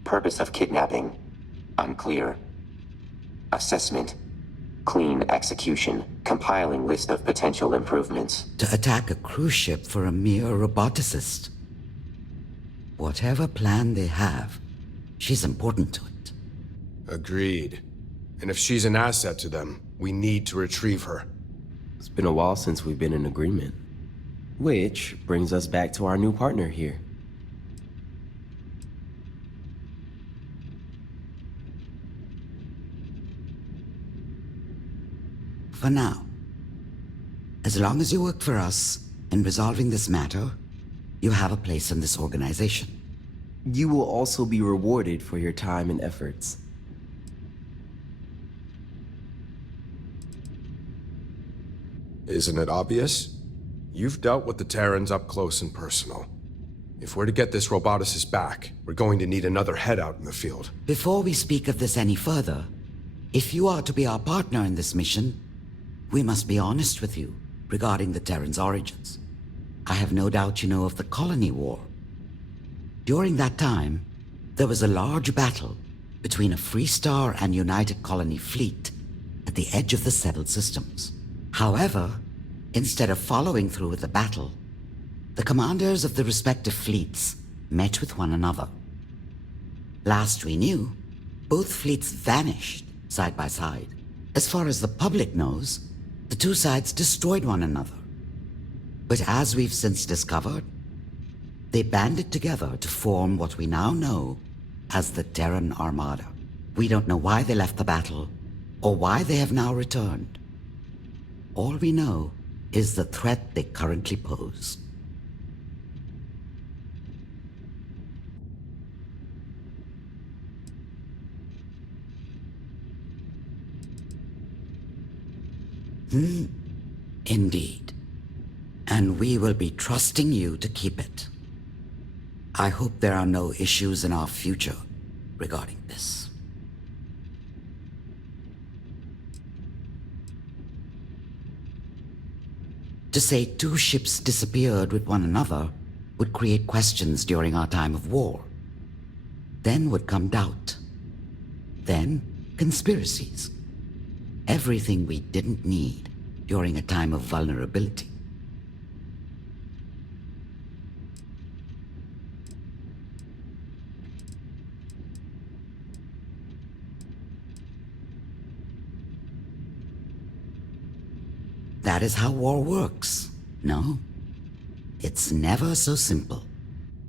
Purpose of kidnapping: unclear. Assessment: clean execution. Compiling list of potential improvements. To attack a cruise ship for a mere roboticist. Whatever plan they have, she's important to it. Agreed. And if she's an asset to them, we need to retrieve her. It's been a while since we've been in agreement. Which brings us back to our new partner here. For now. As long as you work for us in resolving this matter, you have a place in this organization. You will also be rewarded for your time and efforts. Isn't it obvious? You've dealt with the Terrans up close and personal. If we're to get this roboticist back, we're going to need another head out in the field. Before we speak of this any further, if you are to be our partner in this mission, we must be honest with you regarding the Terrans' origins. I have no doubt you know of the Colony War. During that time, there was a large battle between a Freestar and United Colony fleet at the edge of the settled systems. However, instead of following through with the battle, the commanders of the respective fleets met with one another. Last we knew, both fleets vanished side by side. As far as the public knows, The two sides destroyed one another. But as we've since discovered, they banded together to form what we now know as the Terran Armada. We don't know why they left the battle, or why they have now returned. All we know is the threat they currently pose. Indeed. And we will be trusting you to keep it. I hope there are no issues in our future regarding this. To say two ships disappeared with one another would create questions during our time of war. Then would come doubt. Then, conspiracies. Everything we didn't need during a time of vulnerability. That is how war works, no? It's never so simple.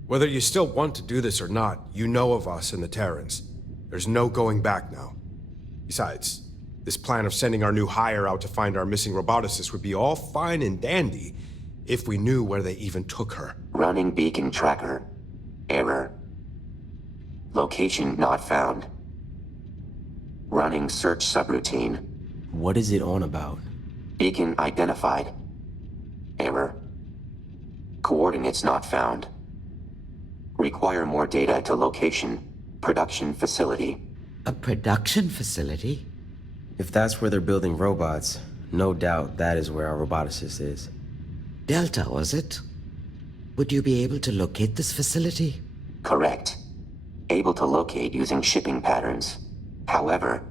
Whether you still want to do this or not, you know of us and the Terrans. There's no going back now. Besides, this plan of sending our new hire out to find our missing roboticist would be all fine and dandy if we knew where they even took her. Running beacon tracker. Error. Location not found. Running search subroutine. What is it on about? Beacon identified. Error. Coordinates not found. Require more data to location. Production facility. A production facility? If that's where they're building robots, no doubt that is where our roboticist is. Delta, was it? Would you be able to locate this facility? Correct. Able to locate using shipping patterns. However,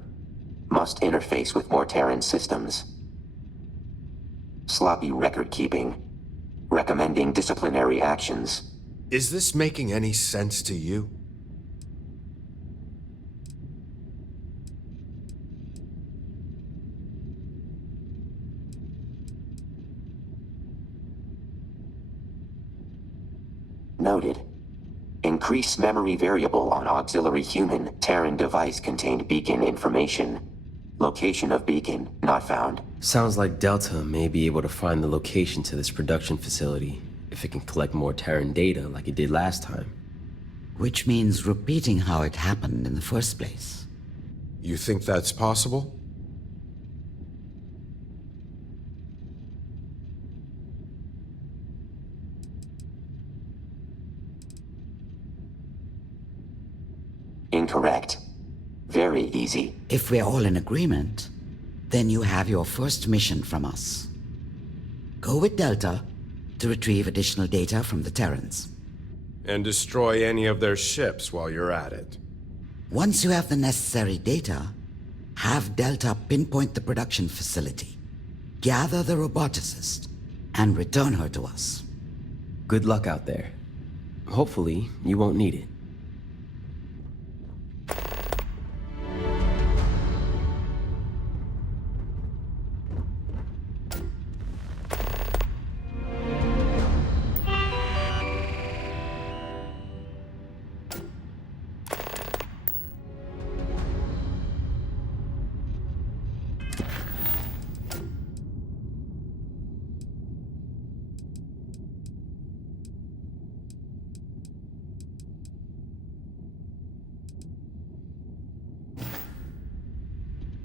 must interface with more Terran systems. Sloppy record keeping. Recommending disciplinary actions. Is this making any sense to you? Noted. Increase memory variable on auxiliary human Terran device contained beacon information. Location of beacon not found. Sounds like Delta may be able to find the location to this production facility if it can collect more Terran data like it did last time. Which means repeating how it happened in the first place. You think that's possible? Incorrect. Very easy. If we're all in agreement, then you have your first mission from us. Go with Delta to retrieve additional data from the Terrans. And destroy any of their ships while you're at it. Once you have the necessary data, have Delta pinpoint the production facility, gather the roboticist, and return her to us. Good luck out there. Hopefully, you won't need it.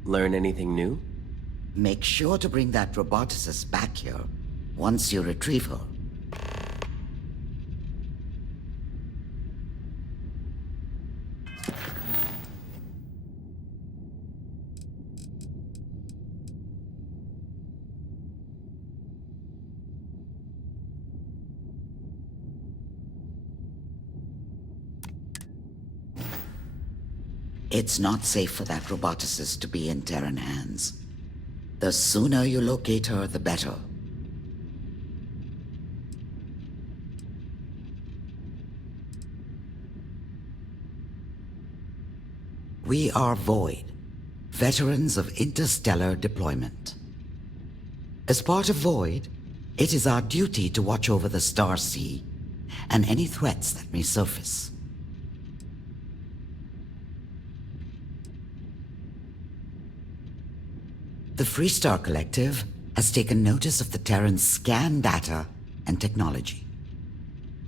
Learn anything new? Make sure to bring that roboticist back here once you retrieve her. It's not safe for that roboticist to be in Terran hands. The sooner you locate her, the better. We are Void, veterans of interstellar deployment. As part of Void, it is our duty to watch over the Star Sea and any threats that may surface. The Freestar Collective has taken notice of the Terran's scan data and technology.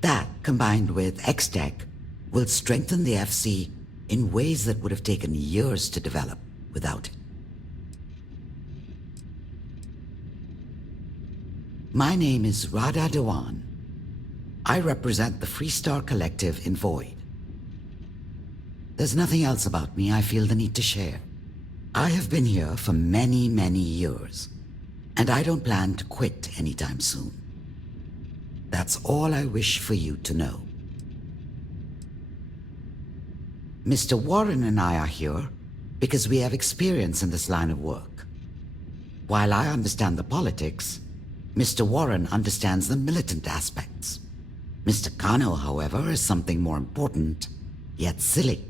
That, combined with X-Tech, will strengthen the FC in ways that would have taken years to develop without it. My name is Radha Dewan. I represent the Freestar Collective in Void. There's nothing else about me I feel the need to share. I have been here for many, many years, and I don't plan to quit anytime soon. That's all I wish for you to know. Mr. Warren and I are here because we have experience in this line of work. While I understand the politics, Mr. Warren understands the militant aspects. Mr. Kano, however, is something more important, yet silly.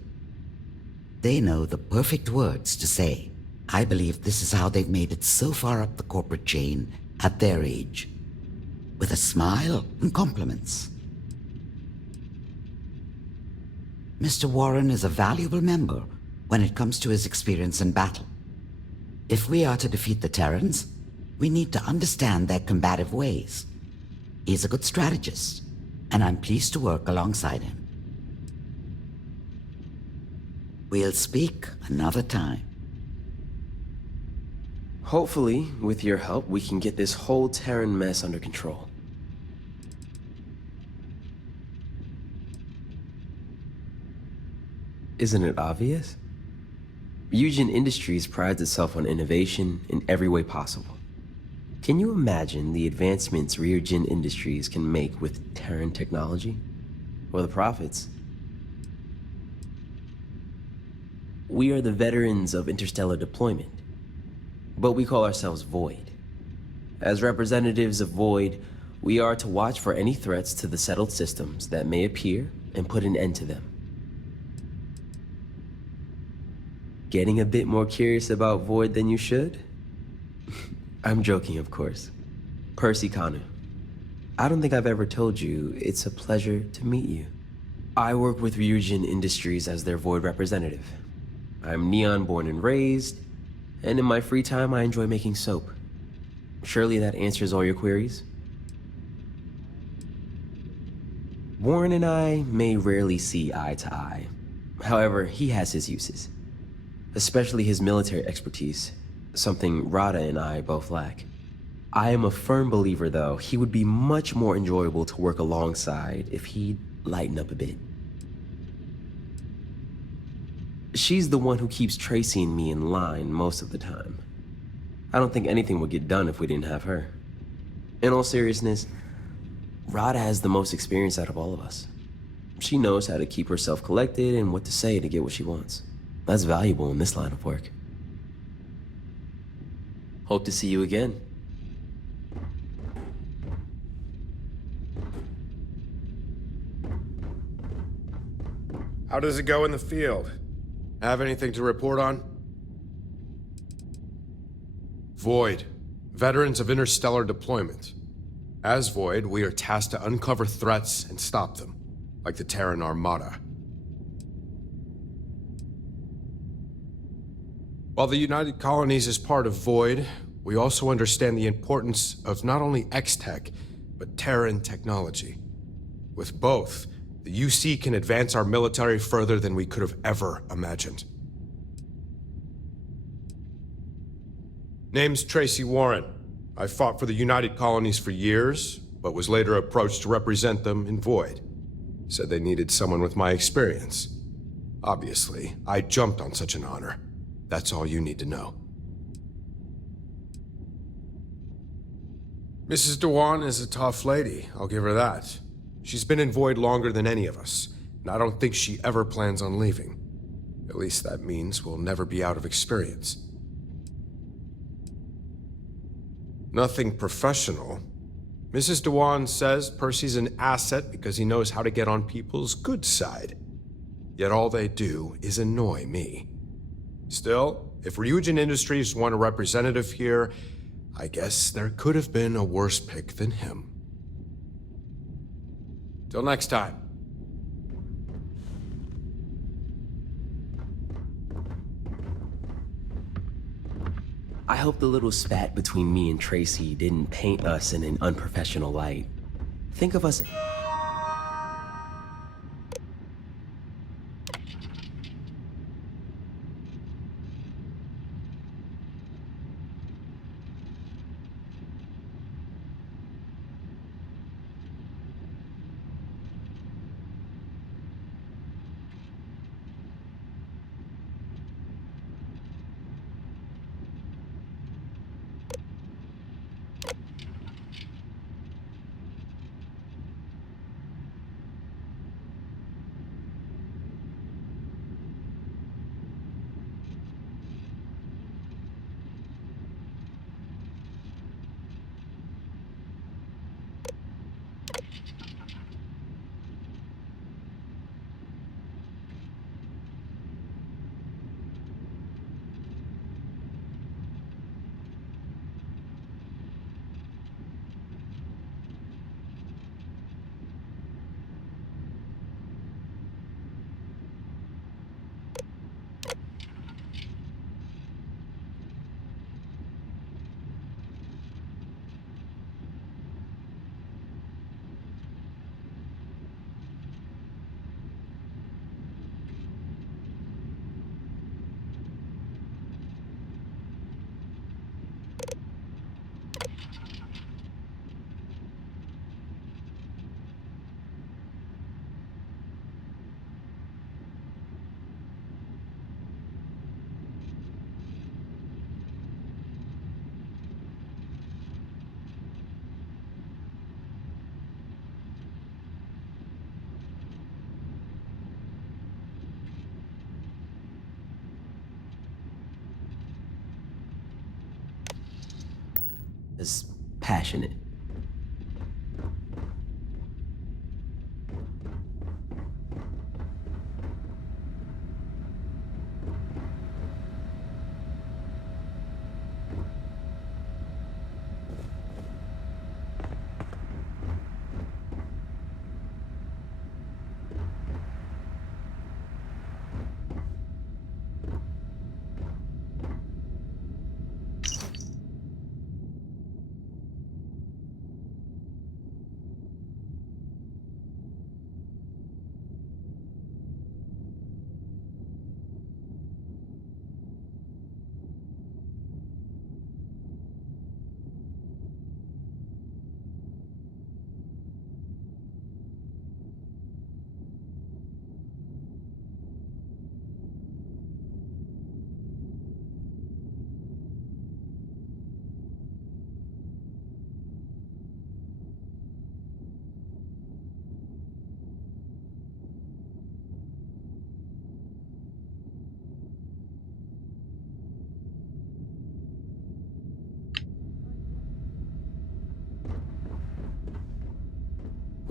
They know the perfect words to say. I believe this is how they've made it so far up the corporate chain at their age. With a smile and compliments. Mr. Warren is a valuable member when it comes to his experience in battle. If we are to defeat the Terrans, we need to understand their combative ways. He's a good strategist, and I'm pleased to work alongside him. We'll speak another time. Hopefully, with your help, we can get this whole Terran mess under control. Isn't it obvious? Ryujin Industries prides itself on innovation in every way possible. Can you imagine the advancements Ryujin Industries can make with Terran technology? Or the profits? We are the veterans of interstellar deployment, but we call ourselves Void. As representatives of Void, we are to watch for any threats to the settled systems that may appear and put an end to them. Getting a bit more curious about Void than you should? I'm joking, of course. Percy Kanu. I don't think I've ever told you it's a pleasure to meet you. I work with Ryujin Industries as their Void representative. I'm Neon born and raised, and in my free time I enjoy making soap. Surely that answers all your queries? Warren and I may rarely see eye to eye. However, he has his uses. Especially his military expertise, something Radha and I both lack. I am a firm believer, though, he would be much more enjoyable to work alongside if he'd lighten up a bit. She's the one who keeps Tracy and me in line most of the time. I don't think anything would get done if we didn't have her. In all seriousness, Radha has the most experience out of all of us. She knows how to keep herself collected and what to say to get what she wants. That's valuable in this line of work. Hope to see you again. How does it go in the field? Have anything to report on? Void. Veterans of interstellar deployment. As Void, we are tasked to uncover threats and stop them, like the Terran Armada. While the United Colonies is part of Void, we also understand the importance of not only X-Tech, but Terran technology. With both, the UC can advance our military further than we could have ever imagined. Name's Tracy Warren. I fought for the United Colonies for years, but was later approached to represent them in Void. Said they needed someone with my experience. Obviously, I jumped on such an honor. That's all you need to know. Mrs. Dewan is a tough lady, I'll give her that. She's been in Void longer than any of us, and I don't think she ever plans on leaving. At least that means we'll never be out of experience. Nothing professional. Mrs. Dewan says Percy's an asset because he knows how to get on people's good side. Yet all they do is annoy me. Still, if Ryujin Industries want a representative here, I guess there could have been a worse pick than him. Till next time. I hope the little spat between me and Tracy didn't paint us in an unprofessional light. Think of us... is passionate.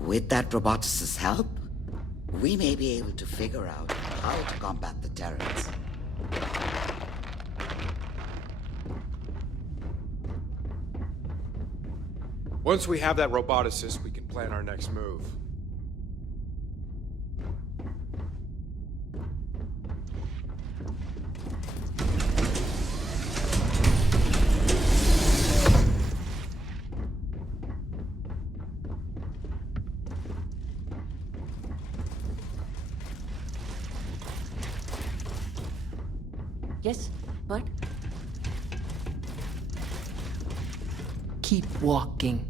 With that roboticist's help, we may be able to figure out how to combat the Terrans. Once we have that roboticist, we can plan our next move. Yes, but... Keep walking.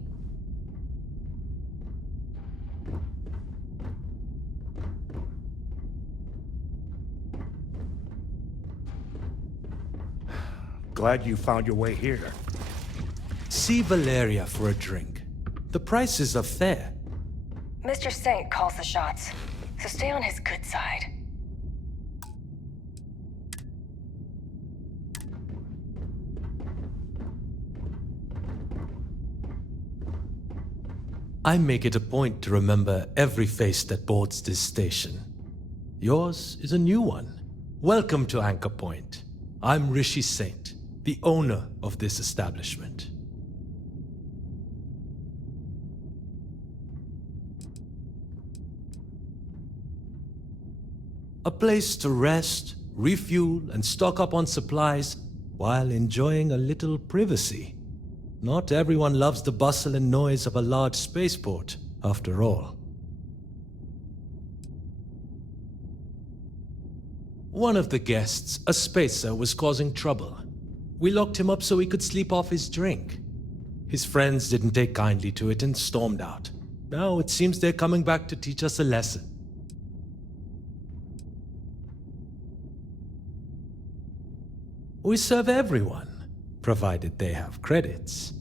Glad you found your way here. See Valeria for a drink. The prices are fair. Mr. Saint calls the shots, so stay on his good side. I make it a point to remember every face that boards this station. Yours is a new one. Welcome to Anchorpoint. I'm Rishi Saint, the owner of this establishment. A place to rest, refuel, and stock up on supplies while enjoying a little privacy. Not everyone loves the bustle and noise of a large spaceport, after all. One of the guests, a spacer, was causing trouble. We locked him up so he could sleep off his drink. His friends didn't take kindly to it and stormed out. Now it seems they're coming back to teach us a lesson. We serve everyone, provided they have credits.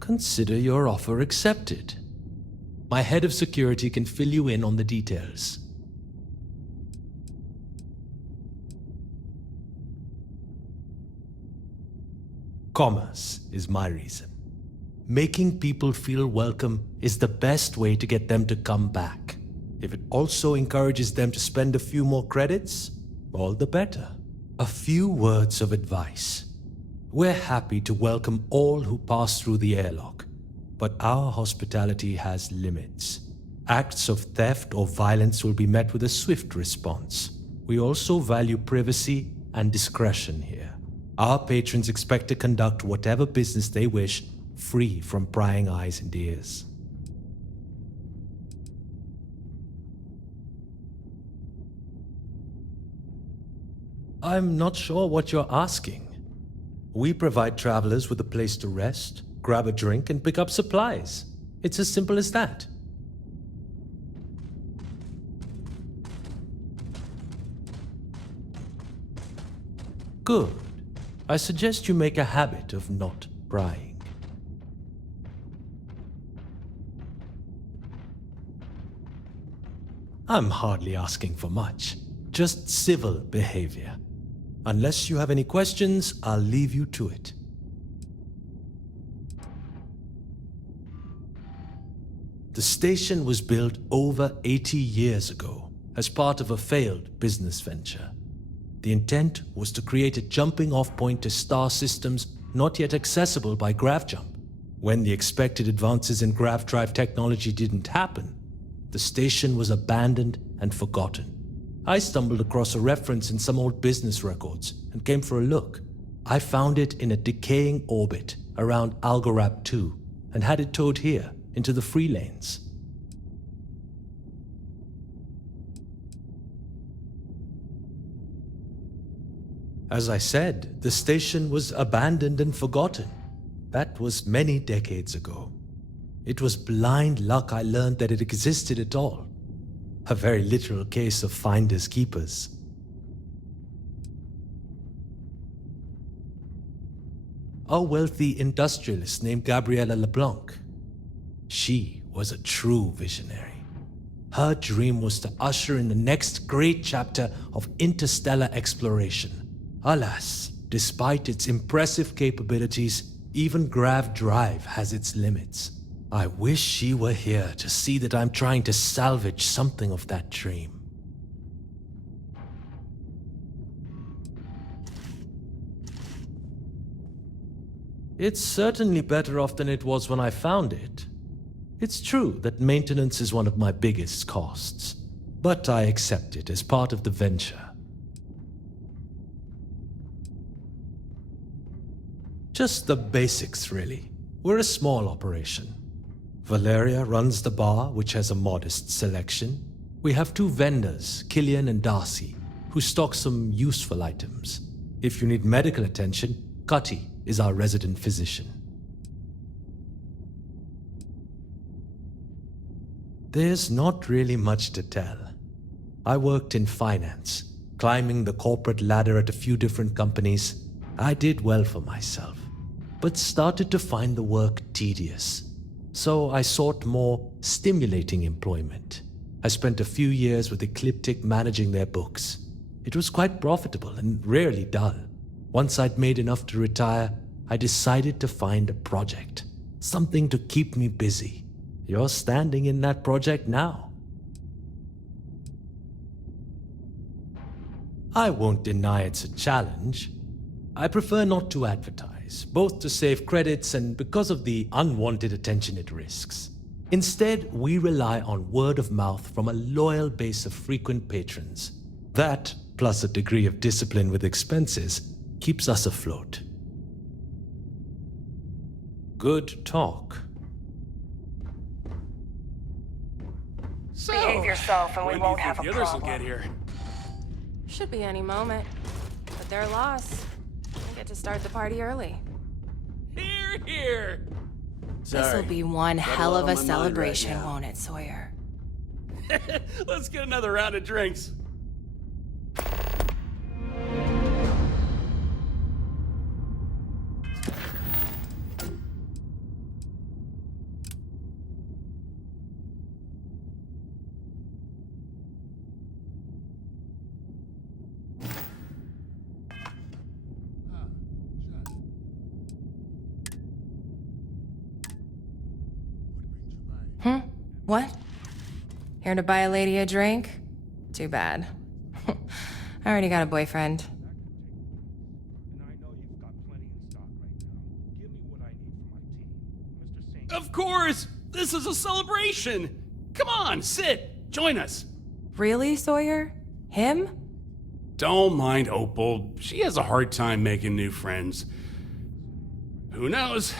Consider your offer accepted. My head of security can fill you in on the details. Commerce is my reason. Making people feel welcome is the best way to get them to come back. If it also encourages them to spend a few more credits, all the better. A few words of advice. We're happy to welcome all who pass through the airlock, but our hospitality has limits. Acts of theft or violence will be met with a swift response. We also value privacy and discretion here. Our patrons expect to conduct whatever business they wish, free from prying eyes and ears. I'm not sure what you're asking. We provide travelers with a place to rest, grab a drink, and pick up supplies. It's as simple as that. Good. I suggest you make a habit of not prying. I'm hardly asking for much. Just civil behavior. Unless you have any questions, I'll leave you to it. The station was built over 80 years ago as part of a failed business venture. The intent was to create a jumping-off point to star systems not yet accessible by grav jump. When the expected advances in grav drive technology didn't happen, the station was abandoned and forgotten. I stumbled across a reference in some old business records and came for a look. I found it in a decaying orbit around Algorab 2 and had it towed here into the free lanes. As I said, the station was abandoned and forgotten. That was many decades ago. It was blind luck I learned that it existed at all. A very literal case of finders keepers. A wealthy industrialist named Gabriella LeBlanc. She was a true visionary. Her dream was to usher in the next great chapter of interstellar exploration. Alas, despite its impressive capabilities, even grav drive has its limits. I wish she were here to see that I'm trying to salvage something of that dream. It's certainly better off than it was when I found it. It's true that maintenance is one of my biggest costs, but I accept it as part of the venture. Just the basics, really. We're a small operation. Valeria runs the bar, which has a modest selection. We have 2 vendors, Killian and Darcy, who stock some useful items. If you need medical attention, Cutty is our resident physician. There's not really much to tell. I worked in finance, climbing the corporate ladder at a few different companies. I did well for myself, but started to find the work tedious. So I sought more stimulating employment. I spent a few years with Ecliptic managing their books. It was quite profitable and rarely dull. Once I'd made enough to retire, I decided to find a project. Something to keep me busy. You're standing in that project now. I won't deny it's a challenge. I prefer not to advertise. ways, both to save credits and because of the unwanted attention it risks. Instead, we rely on word of mouth from a loyal base of frequent patrons. That, plus a degree of discipline with expenses, keeps us afloat. Good talk. So, Behave yourself and we when won't do you have think a the others will problem. get here? Should be any moment. But their loss. I get to start the party early. Here, here. This'll be one hell of a celebration, won't it, Sawyer? Let's get another round of drinks. What? Here to buy a lady a drink? Too bad. I already got a boyfriend. Of course! This is a celebration! Come on, sit! Join us! Really, Sawyer? Him? Don't mind Opal. She has a hard time making new friends. Who knows?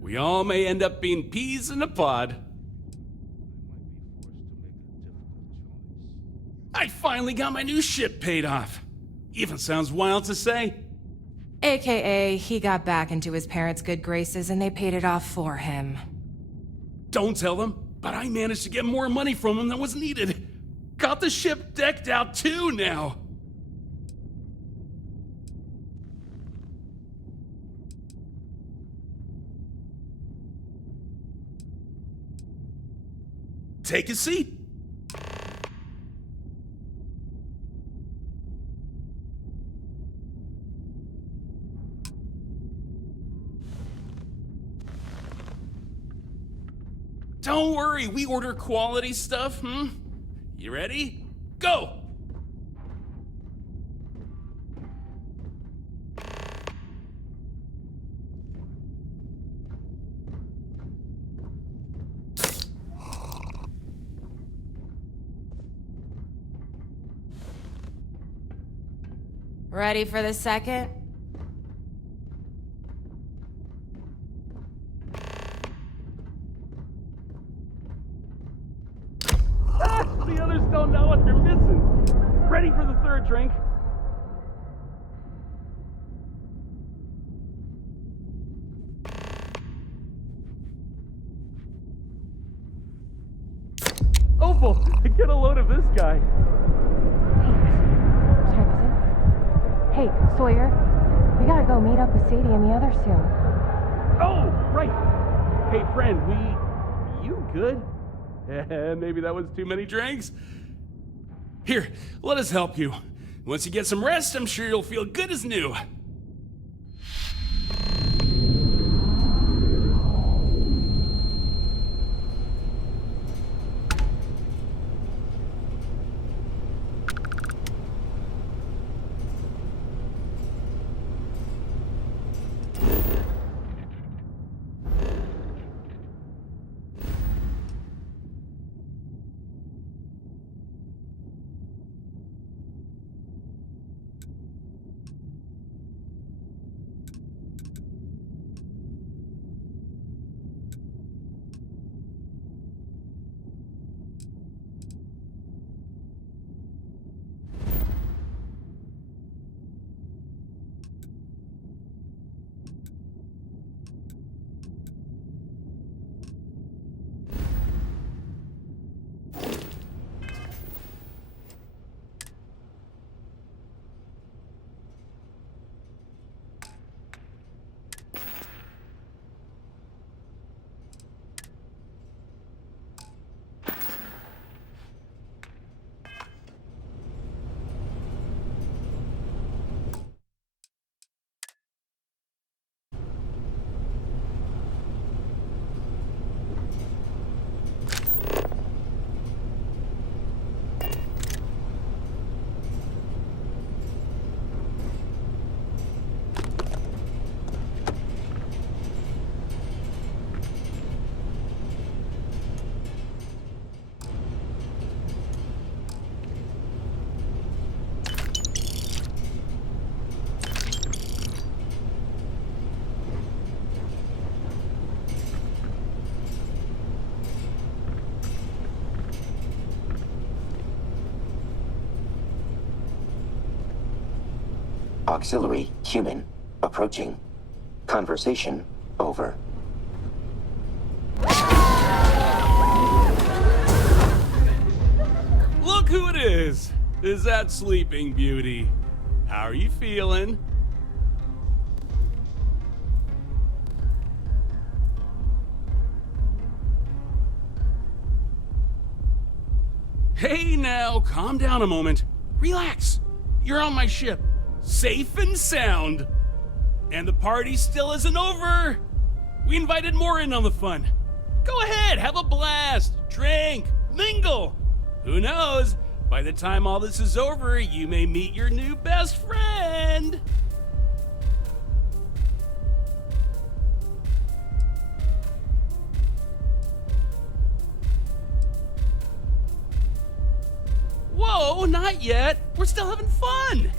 We all may end up being peas in a pod. I finally got my new ship paid off. Even sounds wild to say. AKA, he got back into his parents' good graces and they paid it off for him. Don't tell them, but I managed to get more money from him than was needed. Got the ship decked out too now. Take a seat. Don't worry, we order quality stuff, You ready? Go! Ready for the second? The others don't know what they're missing. Ready for the third drink? Opal, get a load of this guy. Hey, Sawyer. We gotta go meet up with Sadie and the others soon. Oh, right. Hey, friend, you good? Maybe that was too many drinks? Here, let us help you. Once you get some rest, I'm sure you'll feel good as new. Auxiliary human approaching. Conversation over. Look who it is! Is that Sleeping Beauty? How are you feeling? Hey now, calm down a moment. Relax. You're on my ship, safe and sound. And the party still isn't over. We invited more in on the fun. Go ahead, have a blast, drink, mingle. Who knows? By the time all this is over, you may meet your new best friend. Whoa, not yet. We're still having fun.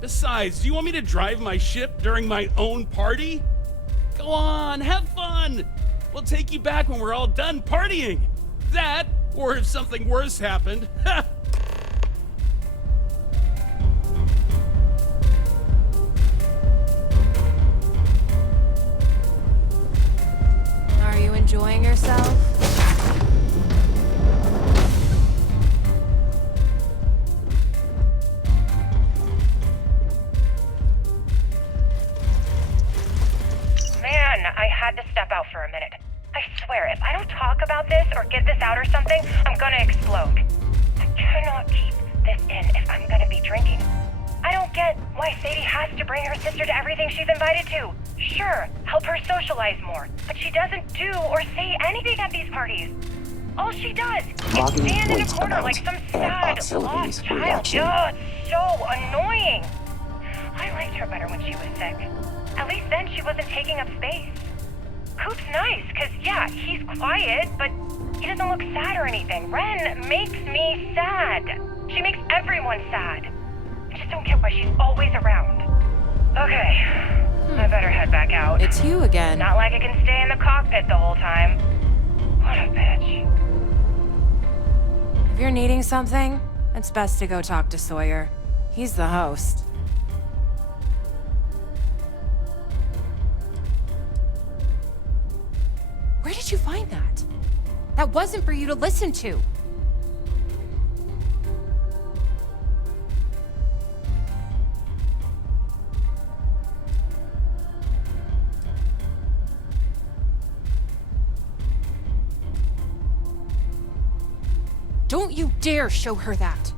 Besides, do you want me to drive my ship during my own party? Go on, have fun. We'll take you back when we're all done partying. That, or if something worse happened. Are you enjoying yourself? Man, I had to step out for a minute. I swear, if I don't talk about this or get this out or something, I'm gonna explode. I cannot keep this in if I'm gonna be drinking. I don't get why Sadie has to bring her sister to everything she's invited to. Sure, help her socialize more, but she doesn't do or say anything at these parties. All she does is stand in a corner like some sad, lost child. Ugh, it's so annoying. I liked her better when she was sick. At least then she wasn't taking up space. Coop's nice, cause yeah, he's quiet, but he doesn't look sad or anything. Ren makes me sad. She makes everyone sad. I just don't get why she's always around. Okay, I better head back out. It's you again. Not like I can stay in the cockpit the whole time. What a bitch. If you're needing something, it's best to go talk to Sawyer. He's the host. Where did you find that? That wasn't for you to listen to. Don't you dare show her that.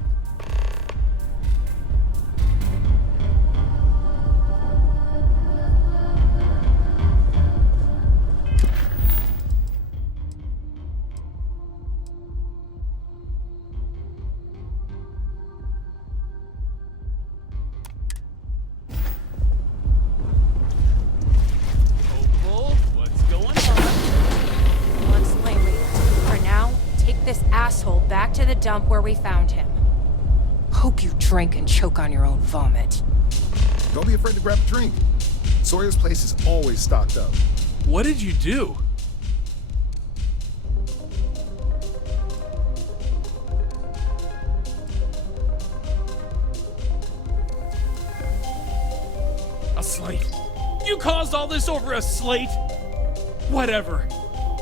Back to the dump where we found him. Hope you drink and choke on your own vomit. Don't be afraid to grab a drink. Sawyer's place is always stocked up. What did you do? A slate? You caused all this over a slate? Whatever.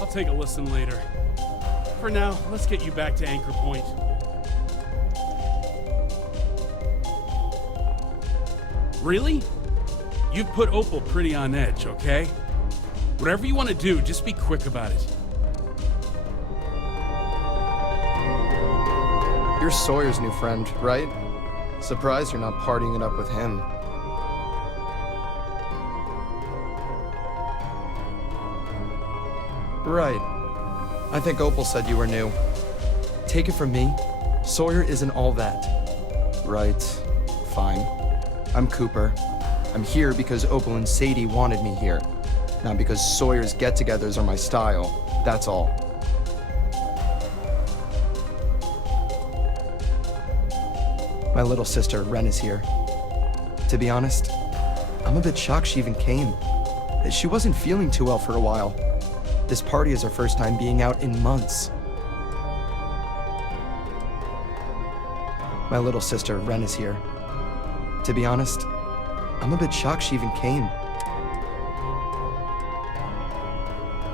I'll take a listen later. For now, let's get you back to Anchorpoint. Really? You've put Opal pretty on edge, okay? Whatever you want to do, just be quick about it. You're Sawyer's new friend, right? Surprised you're not partying it up with him. Right. I think Opal said you were new. Take it from me, Sawyer isn't all that. Right. Fine. I'm Cooper. I'm here because Opal and Sadie wanted me here. Not because Sawyer's get-togethers are my style. That's all. My little sister, Ren, is here. To be honest, I'm a bit shocked she even came. She wasn't feeling too well for a while. This party is her first time being out in months. My little sister, Ren, is here. To be honest, I'm a bit shocked she even came.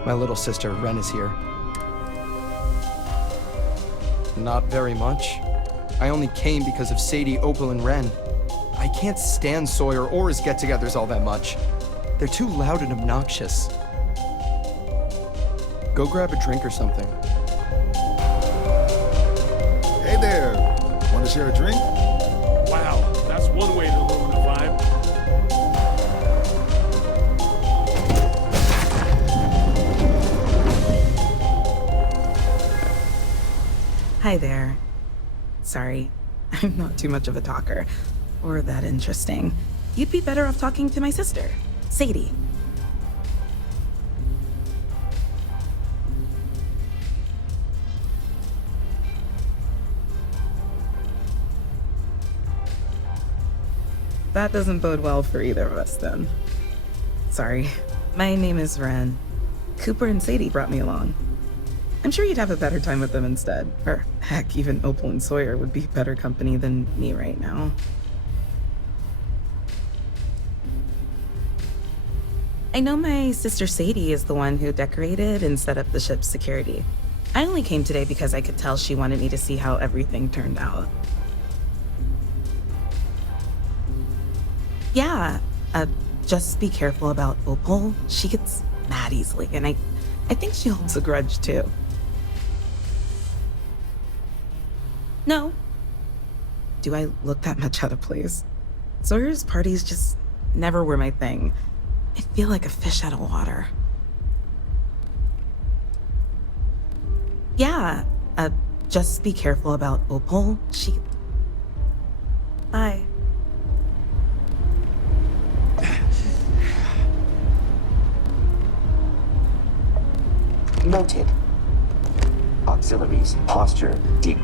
My little sister, Ren, is here. Not very much. I only came because of Sadie, Opal, and Ren. I can't stand Sawyer or his get-togethers all that much. They're too loud and obnoxious. Go grab a drink or something. Hey there. Want to share a drink? Wow, that's one way to ruin the vibe. Hi there. Sorry, I'm not too much of a talker, or that interesting. You'd be better off talking to my sister, Sadie. That doesn't bode well for either of us, then. Sorry. My name is Ren. Cooper and Sadie brought me along. I'm sure you'd have a better time with them instead. Or, heck, even Opal and Sawyer would be better company than me right now. I know my sister Sadie is the one who decorated and set up the ship's security. I only came today because I could tell she wanted me to see how everything turned out. Yeah, just be careful about Opal. She gets mad easily, and I think she holds a grudge too. No. Do I look that much out of place? Sawyer's parties just never were my thing. I feel like a fish out of water. Yeah, just be careful about Opal. Bye. Noted. Auxiliaries, posture, deep.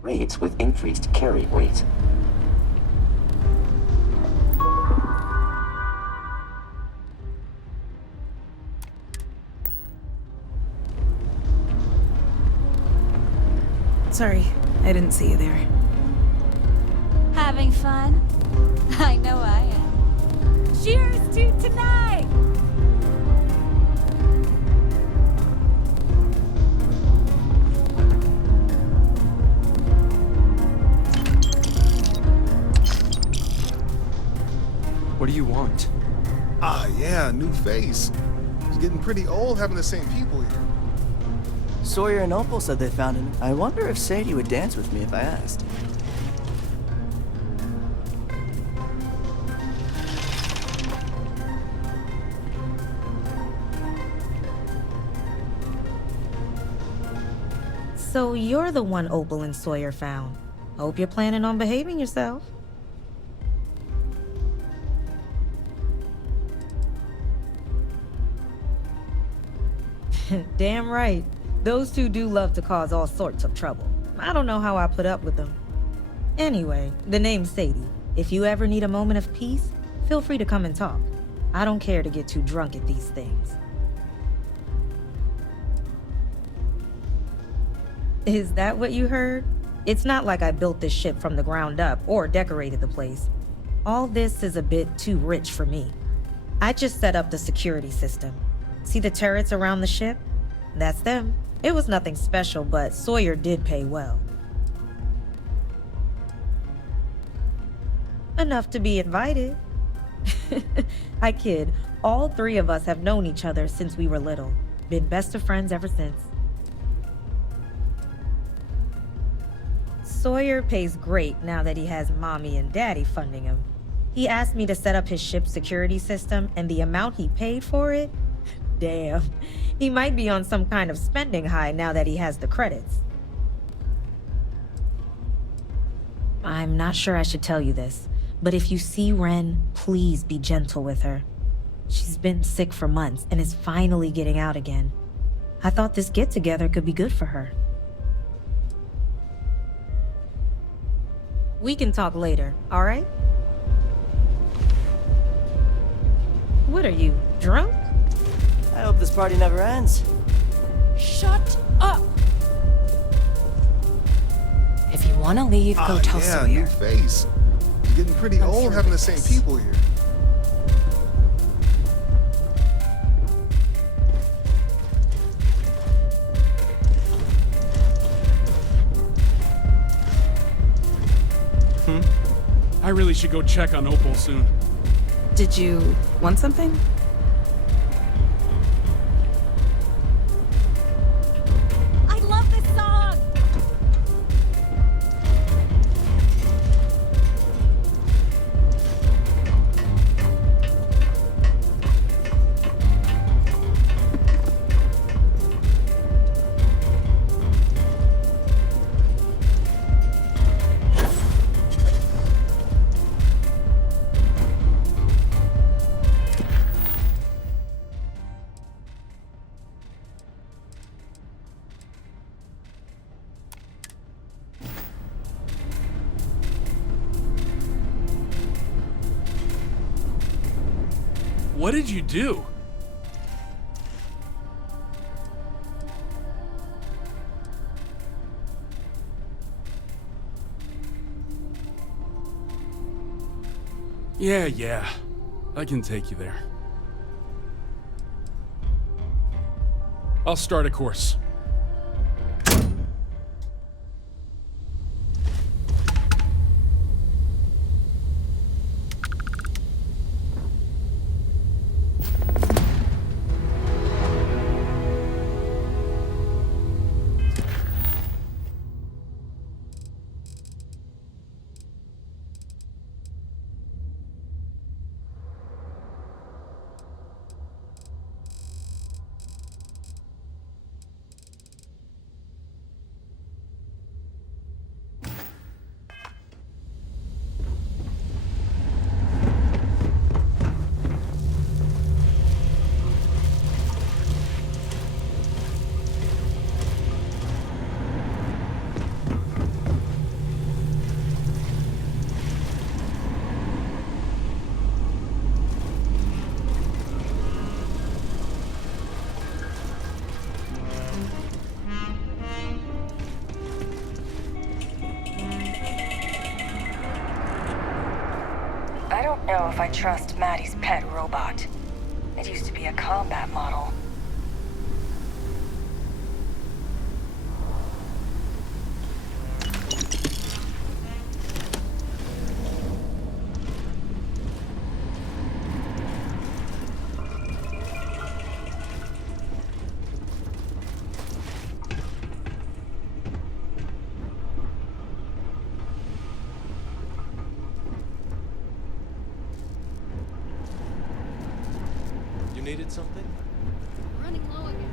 Raids with increased carry weight. Sorry, I didn't see you there. Having fun? I know I am. Cheers to tonight! What do you want? Ah, yeah, new face. It's getting pretty old having the same people here. Sawyer and Opal said they found him. I wonder if Sadie would dance with me if I asked. So you're the one Opal and Sawyer found. Hope you're planning on behaving yourself. Damn right. Those two do love to cause all sorts of trouble. I don't know how I put up with them. Anyway, the name's Sadie. If you ever need a moment of peace, feel free to come and talk. I don't care to get too drunk at these things. Is that what you heard? It's not like I built this ship from the ground up or decorated the place. All this is a bit too rich for me. I just set up the security system. See the turrets around the ship? That's them. It was nothing special, but Sawyer did pay well. Enough to be invited. I kid. All three of us have known each other since we were little. Been best of friends ever since. Sawyer pays great now that he has Mommy and Daddy funding him. He asked me to set up his ship's security system, and the amount he paid for it? Damn. He might be on some kind of spending high now that he has the credits. I'm not sure I should tell you this, but if you see Ren, please be gentle with her. She's been sick for months and is finally getting out again. I thought this get-together could be good for her. We can talk later, all right? What are you, drunk? I hope this party never ends. Shut up! If you want to leave, go tell yeah, Sawyer. new face. You're getting pretty old having the same people here. I really should go check on Opal soon. Did you want something? I love this song! What did you do? Yeah. I can take you there. I'll start a course. I don't know if I trust Maddie's pet robot. It used to be a combat model. Needed something? Running low again.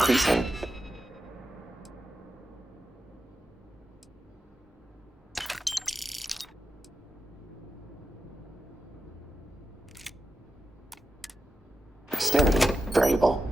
decreasing. Dexterity variable.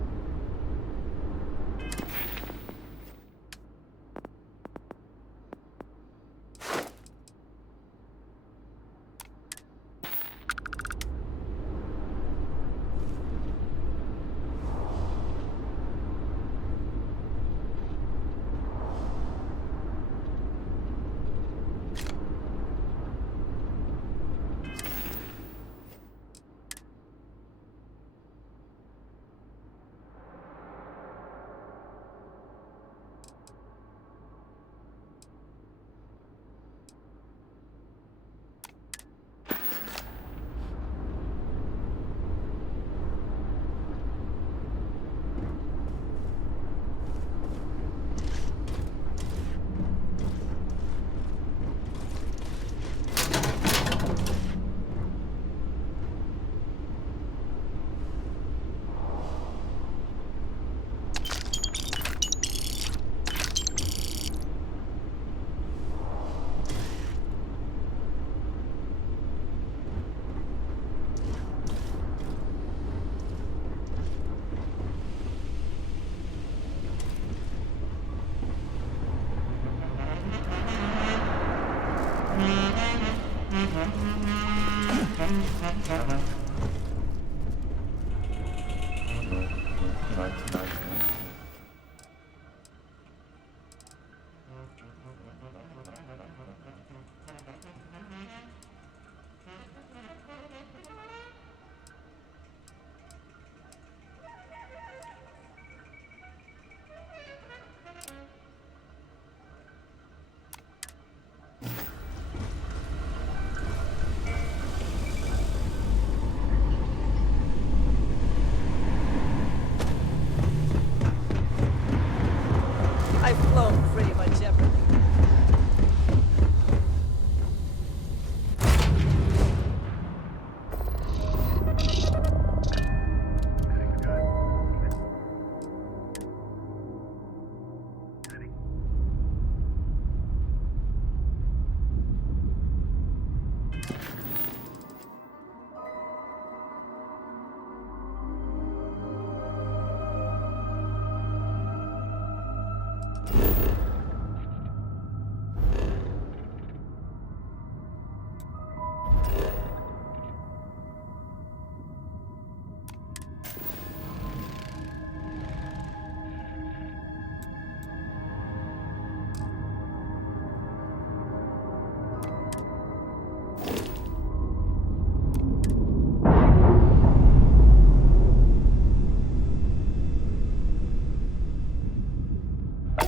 I've flown pretty much everything.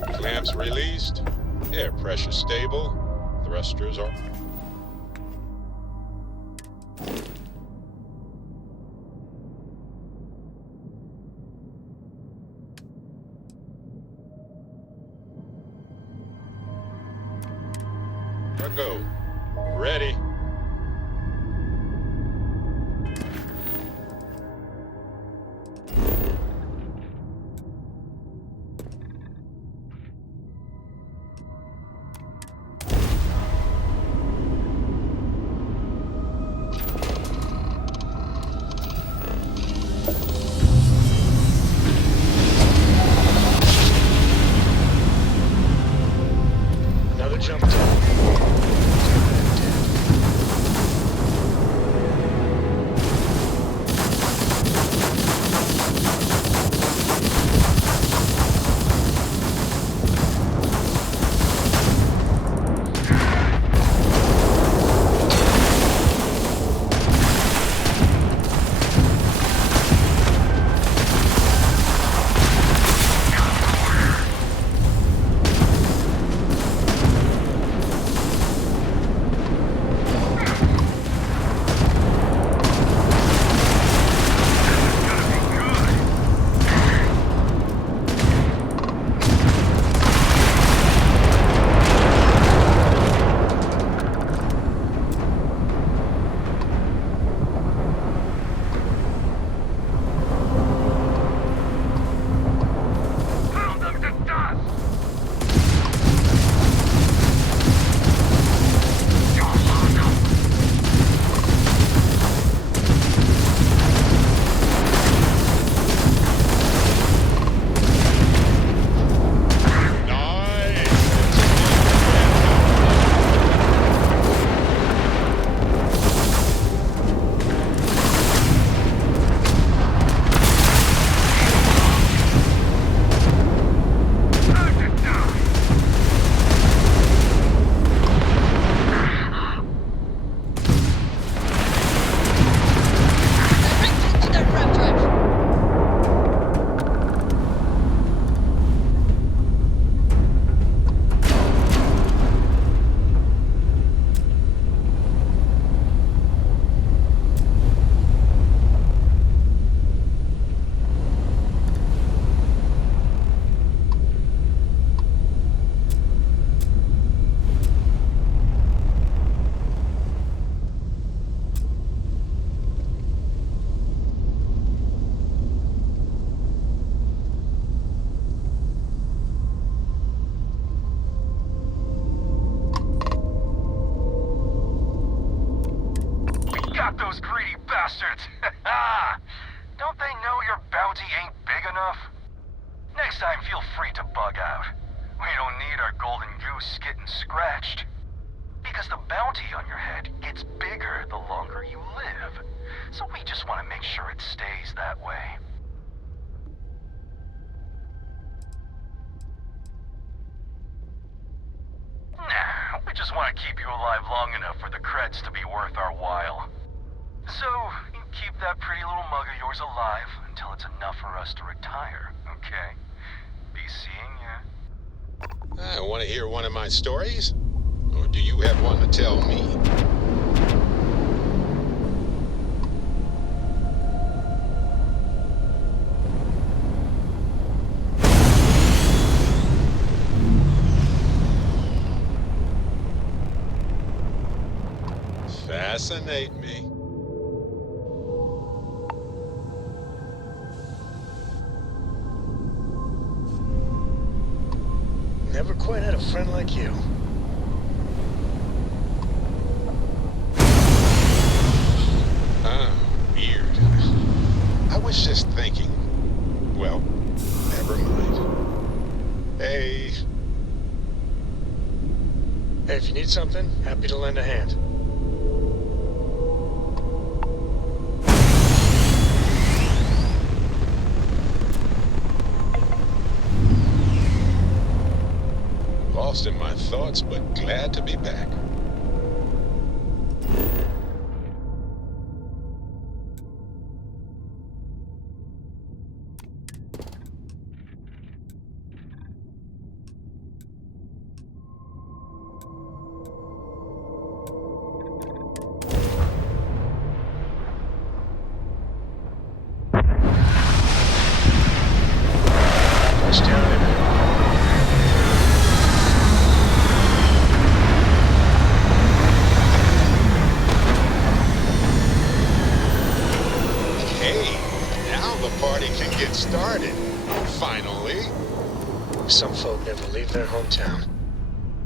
Clamps released. Air pressure stable. Thrusters are... Go. Ready. Another jump down. Got those greedy bastards! Don't they know your bounty ain't big enough? Next time, feel free to bug out. We don't need our golden goose getting scratched. Because the bounty on your head gets bigger the longer you live. So we just want to make sure it stays that way. Nah, we just want to keep you alive long enough for the creds to be worth our while. So, you keep that pretty little mug of yours alive until it's enough for us to retire, okay? Be seeing ya. I want to hear one of my stories? Or do you have one to tell me? Fascinate me. Never quite had a friend like you. Weird. I was just thinking. Well, never mind. Hey. Hey, if you need something, happy to lend a hand. Lost in my thoughts, but glad to be back. Some folk never leave their hometown.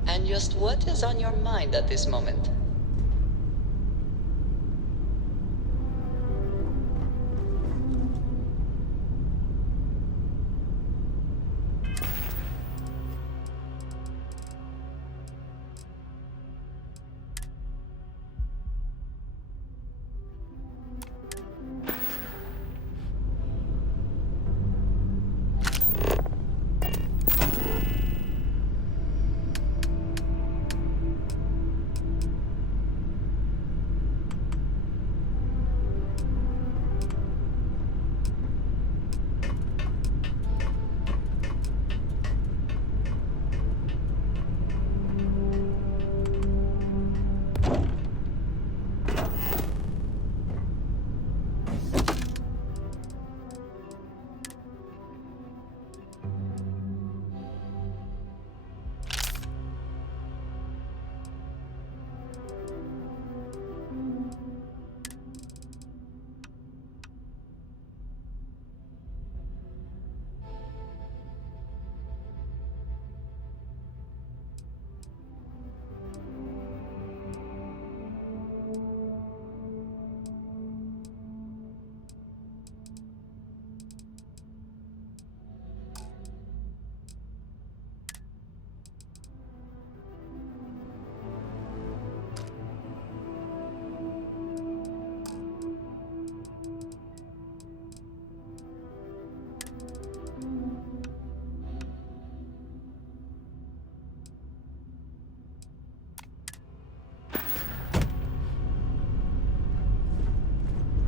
And just what is on your mind at this moment?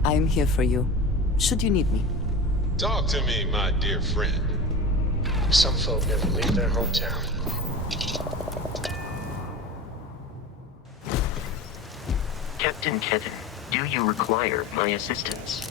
I'm here for you, should you need me. Talk to me, my dear friend. Some folk never leave their hometown. Captain Kevin, do you require my assistance?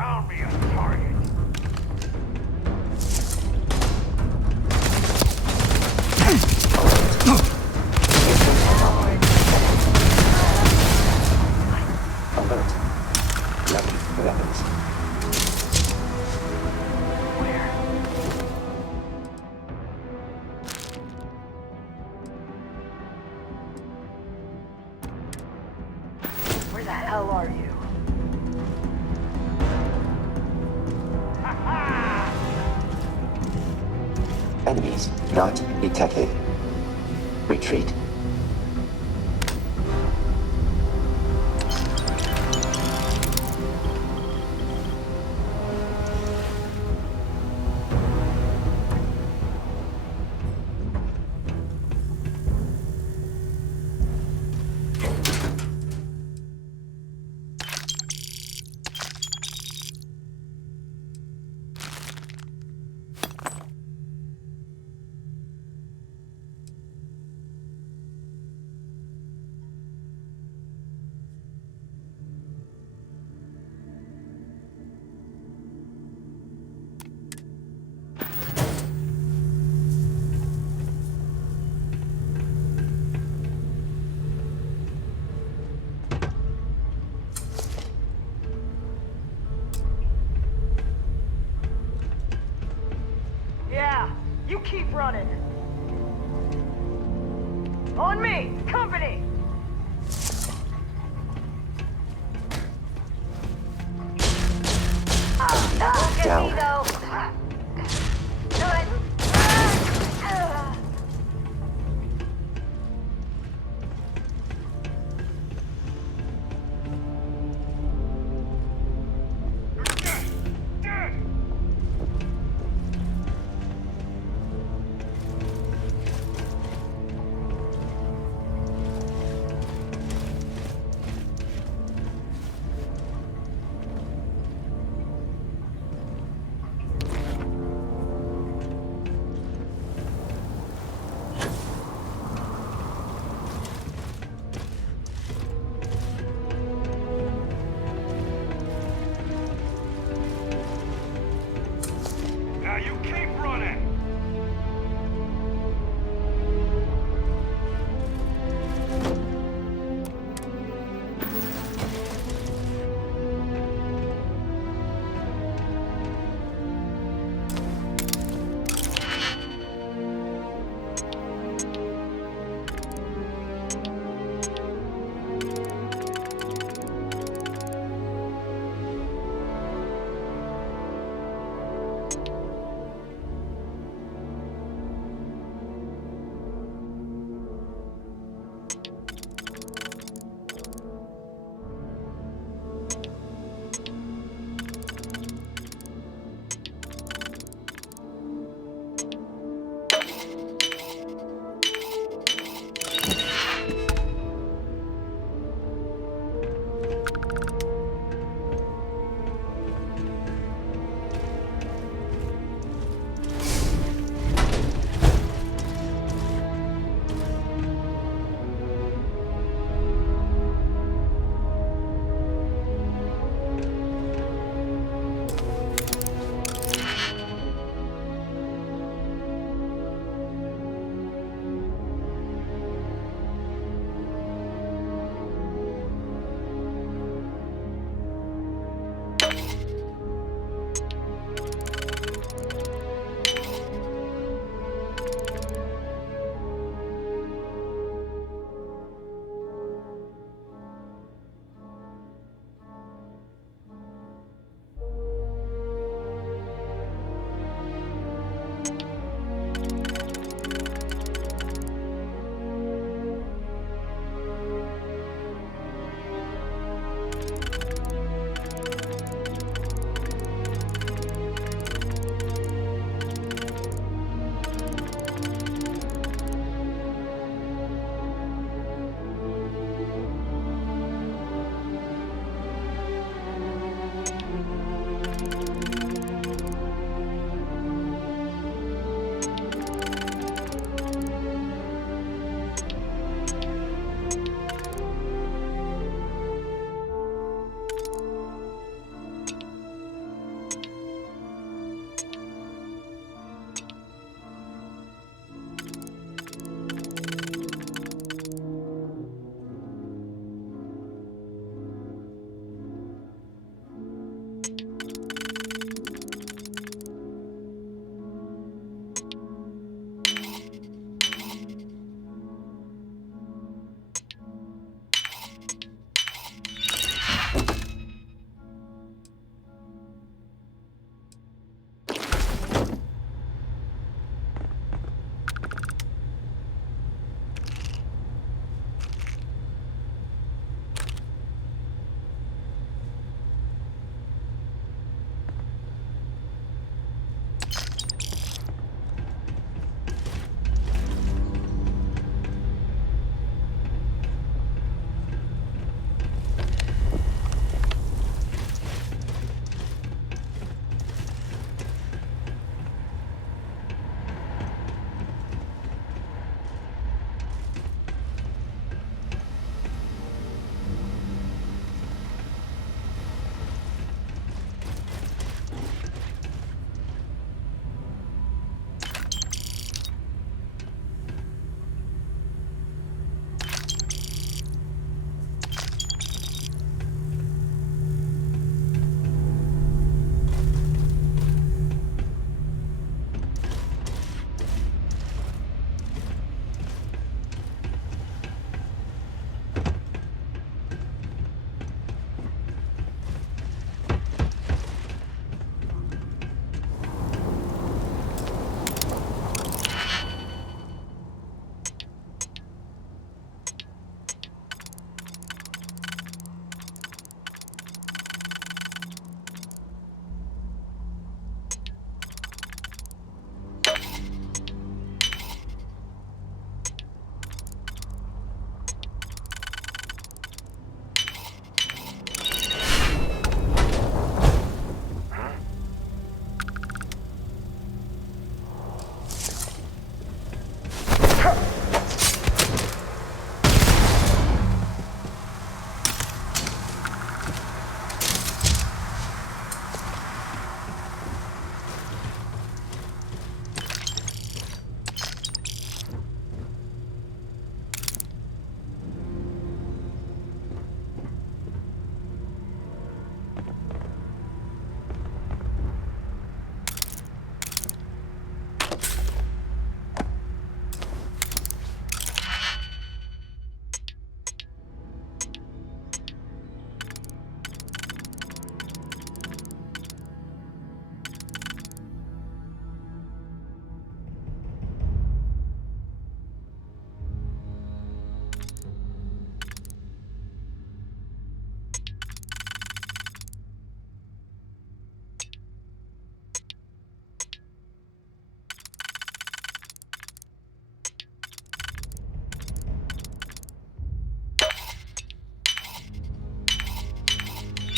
found me a target. Alert. Lovely weapons. Where the hell are you? Enemies not detected. Retreat. Yeah, you keep running. On me, company! Don't get Down. me though.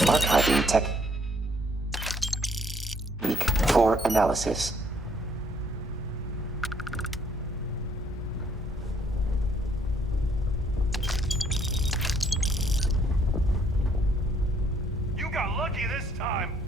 Archiving technique for analysis. You got lucky this time.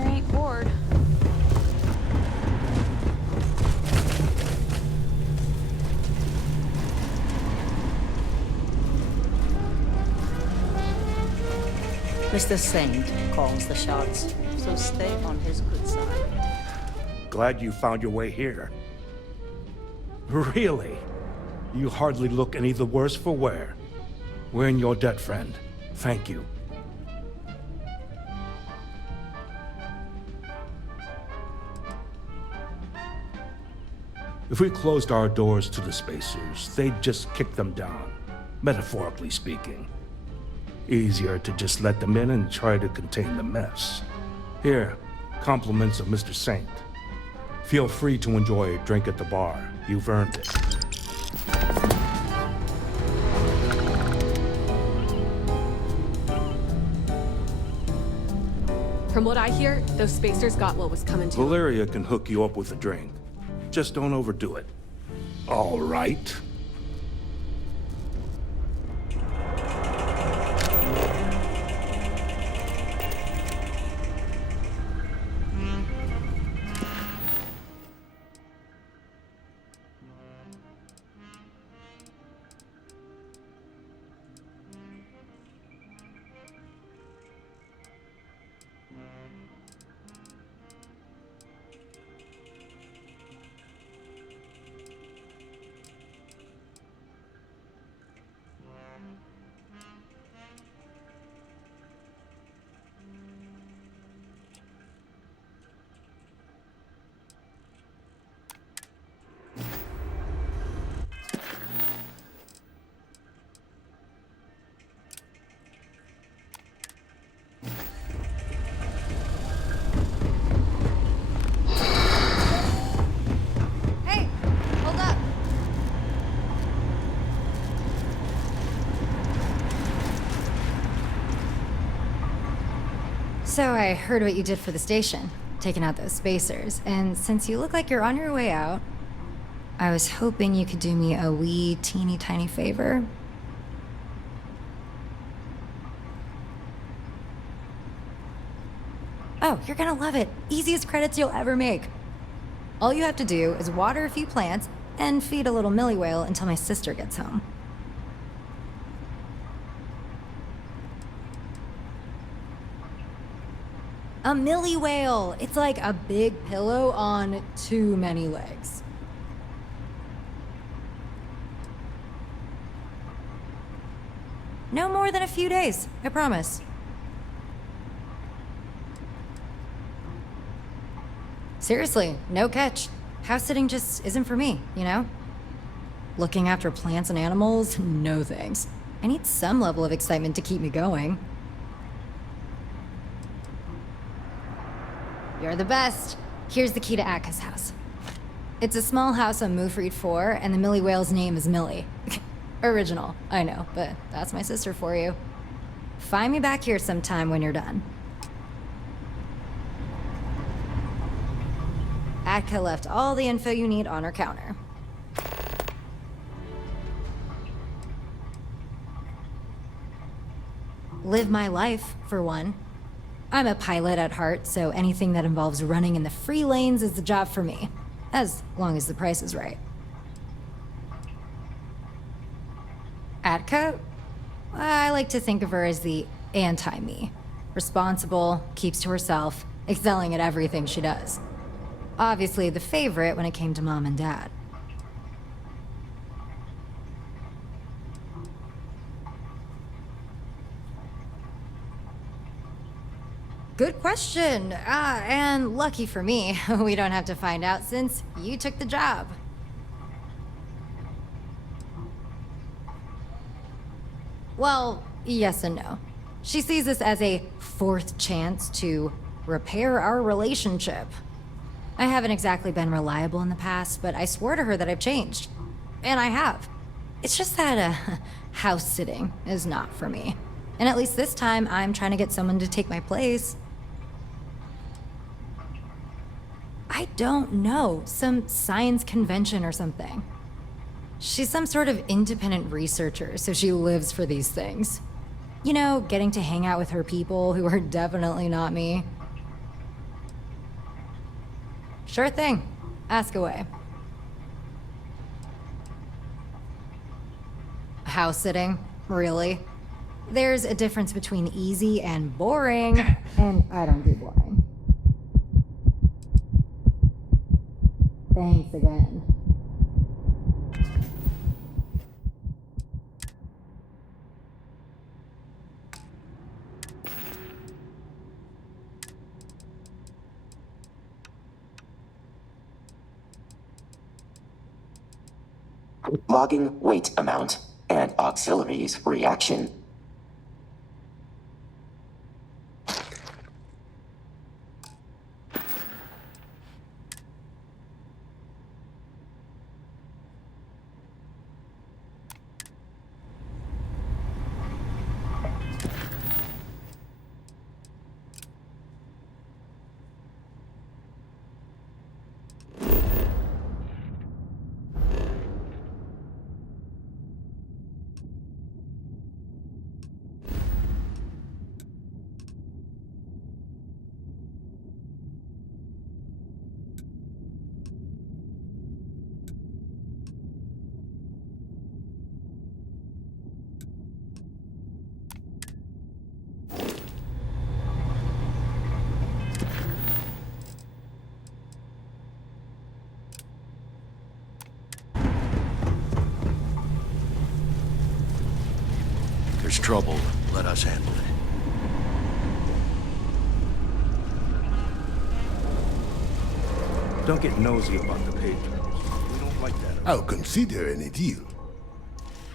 there ain't bored. Mr. Saint calls the shots, so stay on his good side. Glad you found your way here. Really? You hardly look any the worse for wear. We're in your debt, friend. Thank you. If we closed our doors to the spacers, they'd just kick them down, metaphorically speaking. Easier to just let them in and try to contain the mess. Here, compliments of Mr. Saint. Feel free to enjoy a drink at the bar. You've earned it. From what I hear, those spacers got what was coming to them. Valeria can hook you up with a drink. Just don't overdo it. All right. So I heard what you did for the station, taking out those spacers, and since you look like you're on your way out, I was hoping you could do me a wee teeny tiny favor. Oh, you're gonna love it. Easiest credits you'll ever make. All you have to do is water a few plants and feed a little millie whale until my sister gets home. A millie whale! It's like a big pillow on too many legs. No more than a few days, I promise. Seriously, no catch. House sitting just isn't for me, you know? Looking after plants and animals, no thanks. I need some level of excitement to keep me going. You're the best. Here's the key to Atka's house. It's a small house on Mufreed 4, and the Millie Whale's name is Millie. Original, I know, but that's my sister for you. Find me back here sometime when you're done. Atka left all the info you need on her counter. Live my life, for one. I'm a pilot at heart, so anything that involves running in the free lanes is the job for me. As long as the price is right. Atka? I like to think of her as the anti-me. Responsible, keeps to herself, excelling at everything she does. Obviously the favorite when it came to Mom and Dad. Good question. And lucky for me, we don't have to find out since you took the job. Well, yes and no. She sees this as a fourth chance to repair our relationship. I haven't exactly been reliable in the past, but I swore to her that I've changed. And I have. It's just that, house sitting is not for me. And at least this time, I'm trying to get someone to take my place. I don't know, some science convention or something. She's some sort of independent researcher, so she lives for these things. You know, getting to hang out with her people who are definitely not me. Sure thing. Ask away. House sitting? Really? There's a difference between easy and boring, and I don't do boring. Thanks again. Logging weight amount and auxiliaries reaction. There's trouble. Let us handle it. Don't get nosy about the patrons. We don't like that. I'll consider any deal.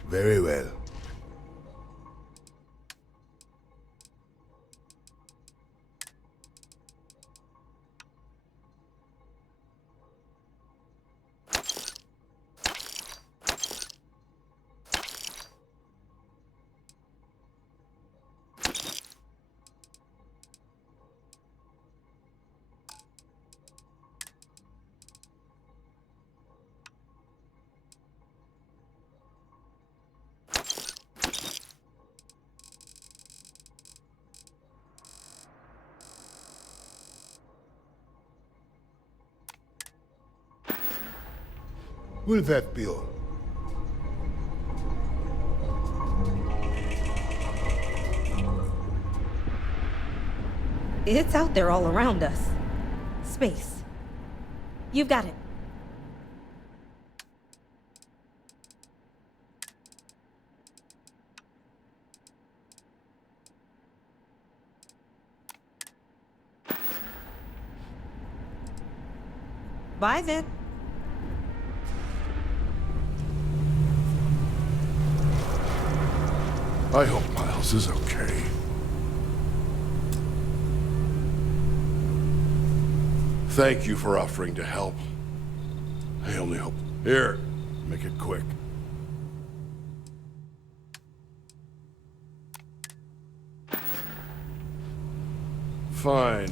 Very well. Will that be all? It's out there all around us. Space. You've got it. Bye then. I hope Miles is okay. Thank you for offering to help. I only hope... Here, make it quick. Fine.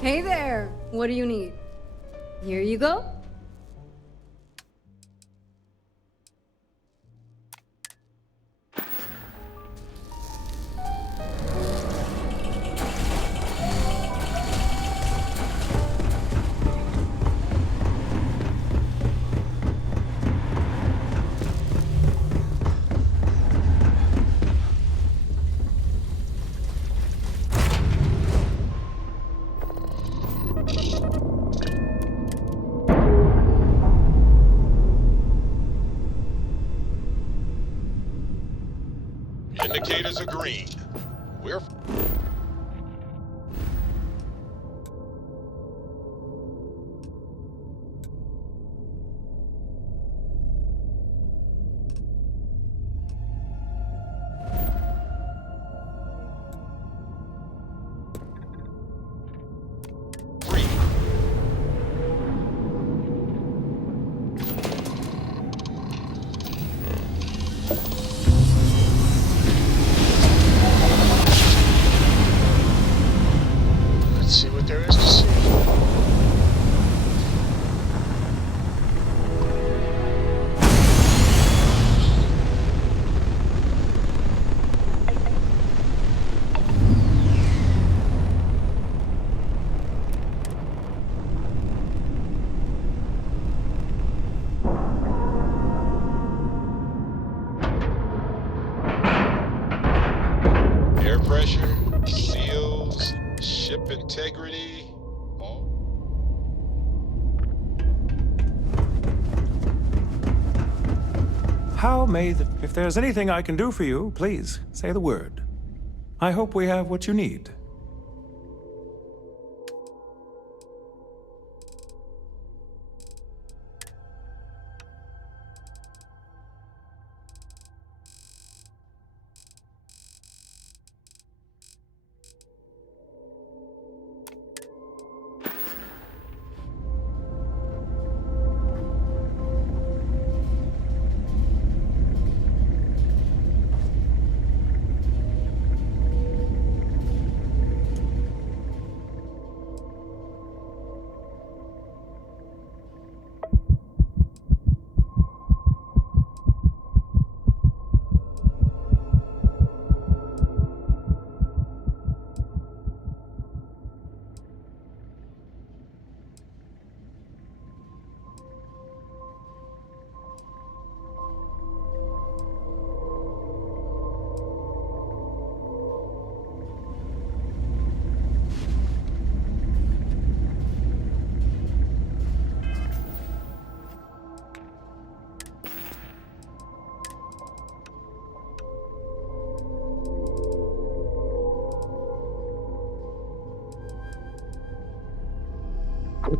Hey there! What do you need? Here you go. Indicators are green. We're... integrity. How may the... If there's anything I can do for you, please, say the word. I hope we have what you need.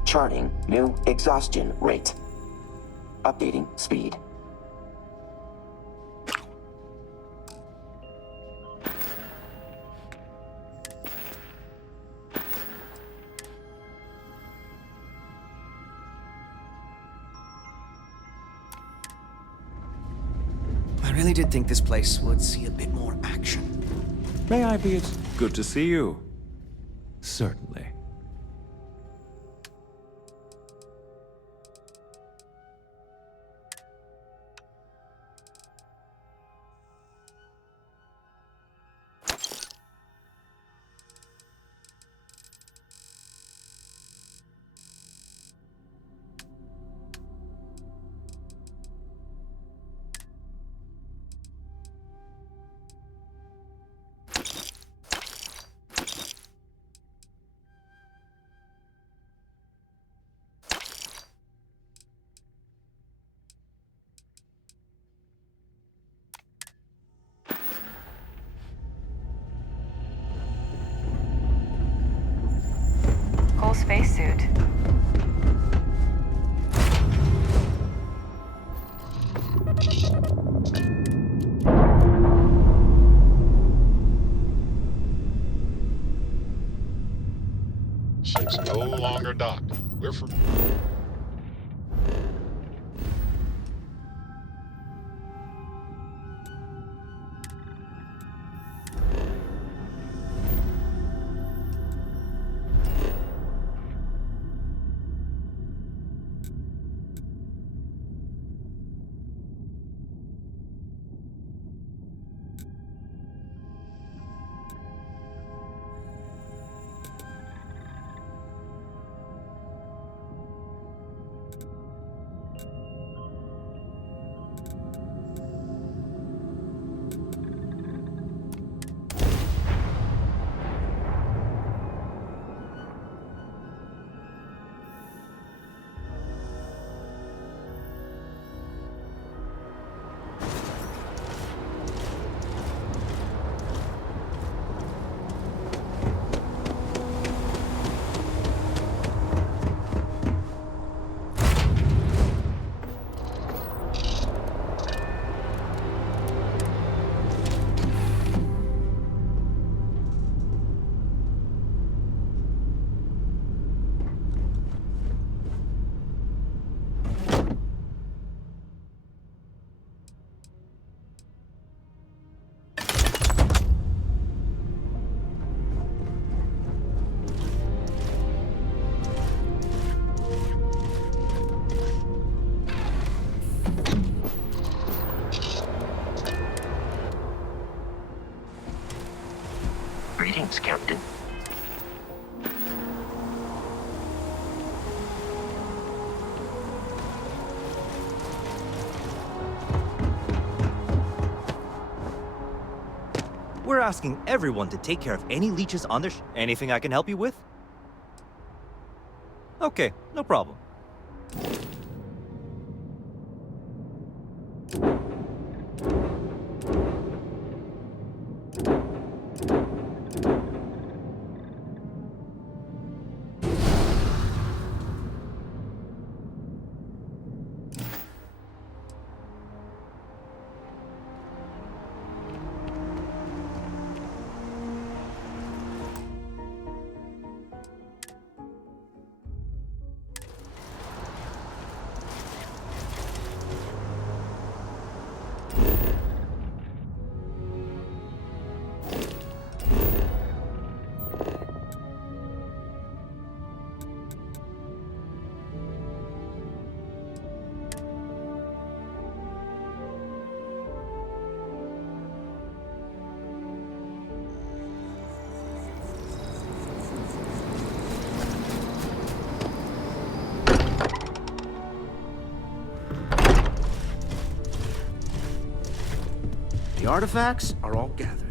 Charting new exhaustion rate. Updating speed. I really did think this place would see a bit more action. May I be... It's good to see you. Certainly. Cool spacesuit. Ship's no longer docked. We're from... Greetings, Captain. We're asking everyone to take care of any leeches on their Anything I can help you with? Okay, no problem. The artifacts are all gathered.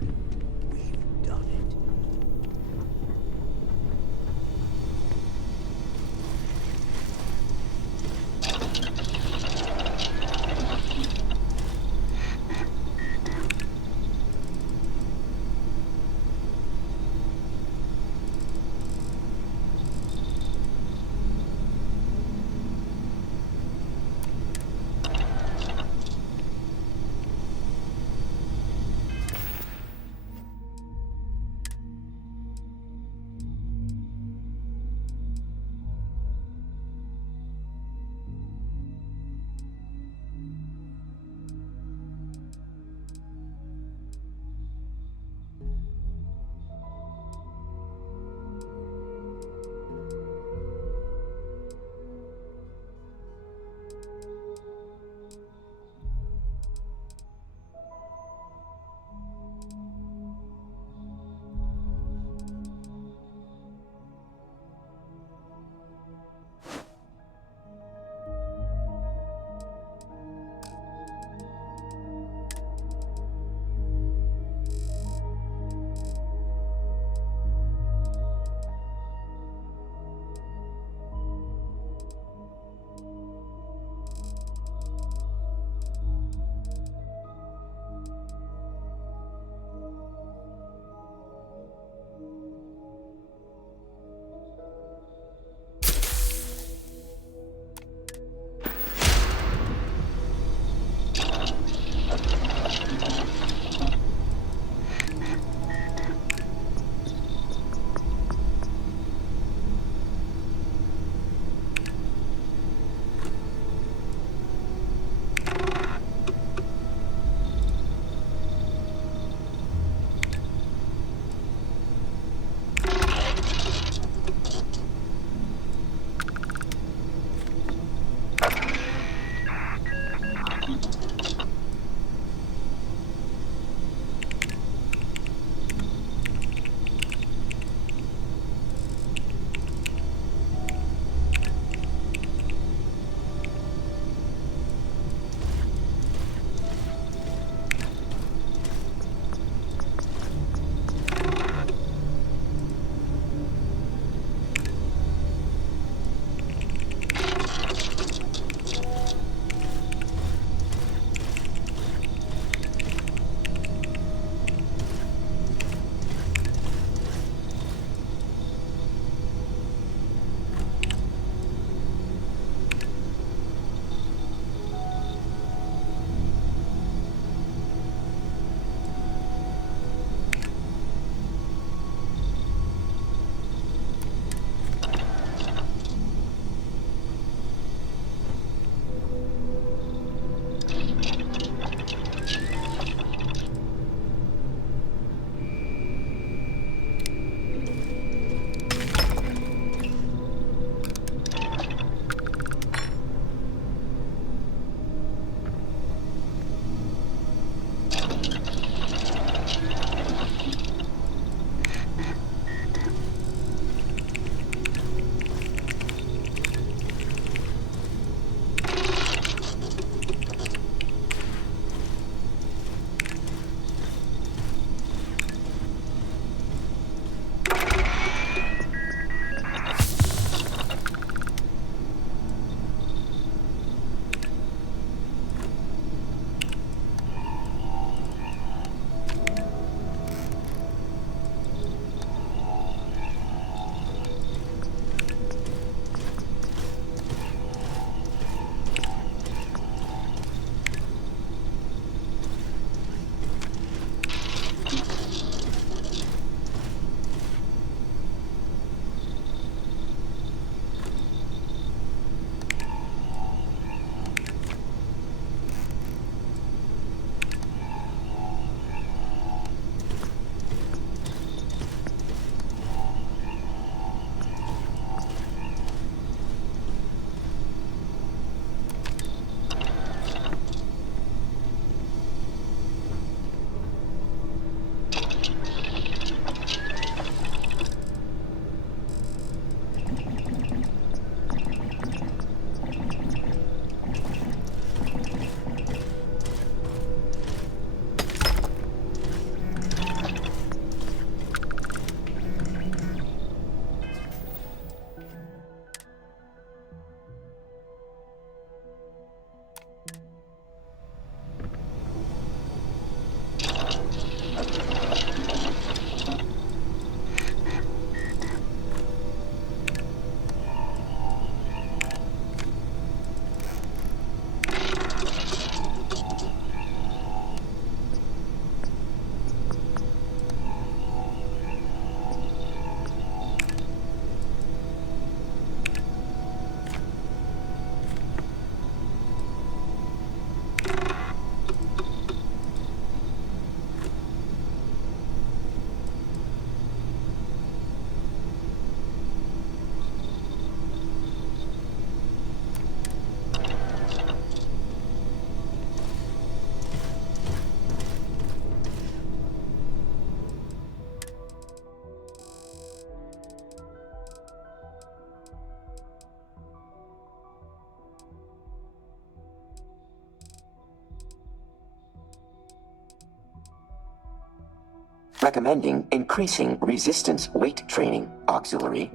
Recommending increasing resistance weight training auxiliary.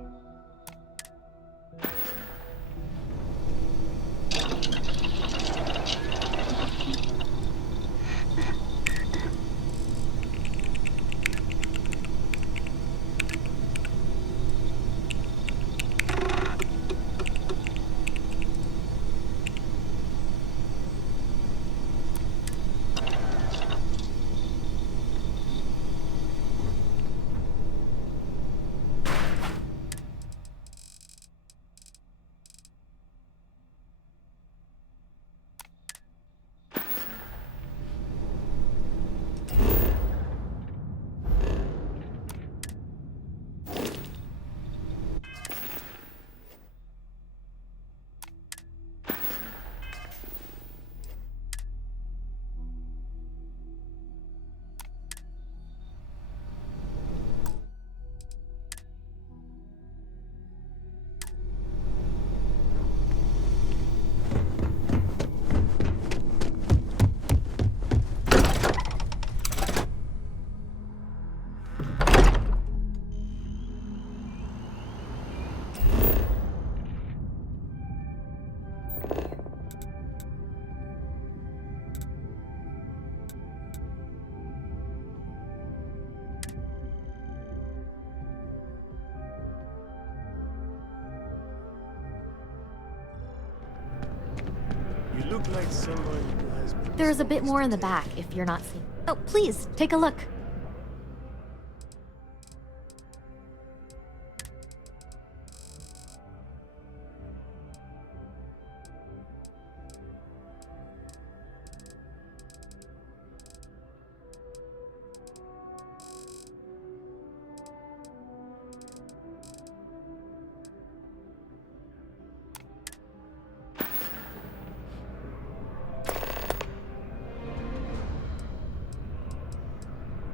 You look like someone who has been... There's a bit more in the back if you're not seeing. Oh, please, take a look.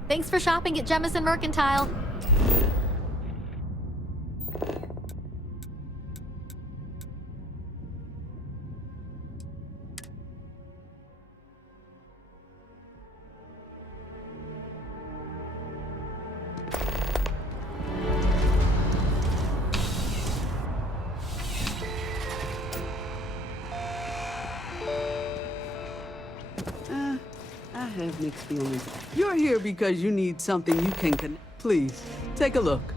Thanks for shopping at Jemison Mercantile. I have mixed feelings. You're here because you need something you can connect. Please, take a look.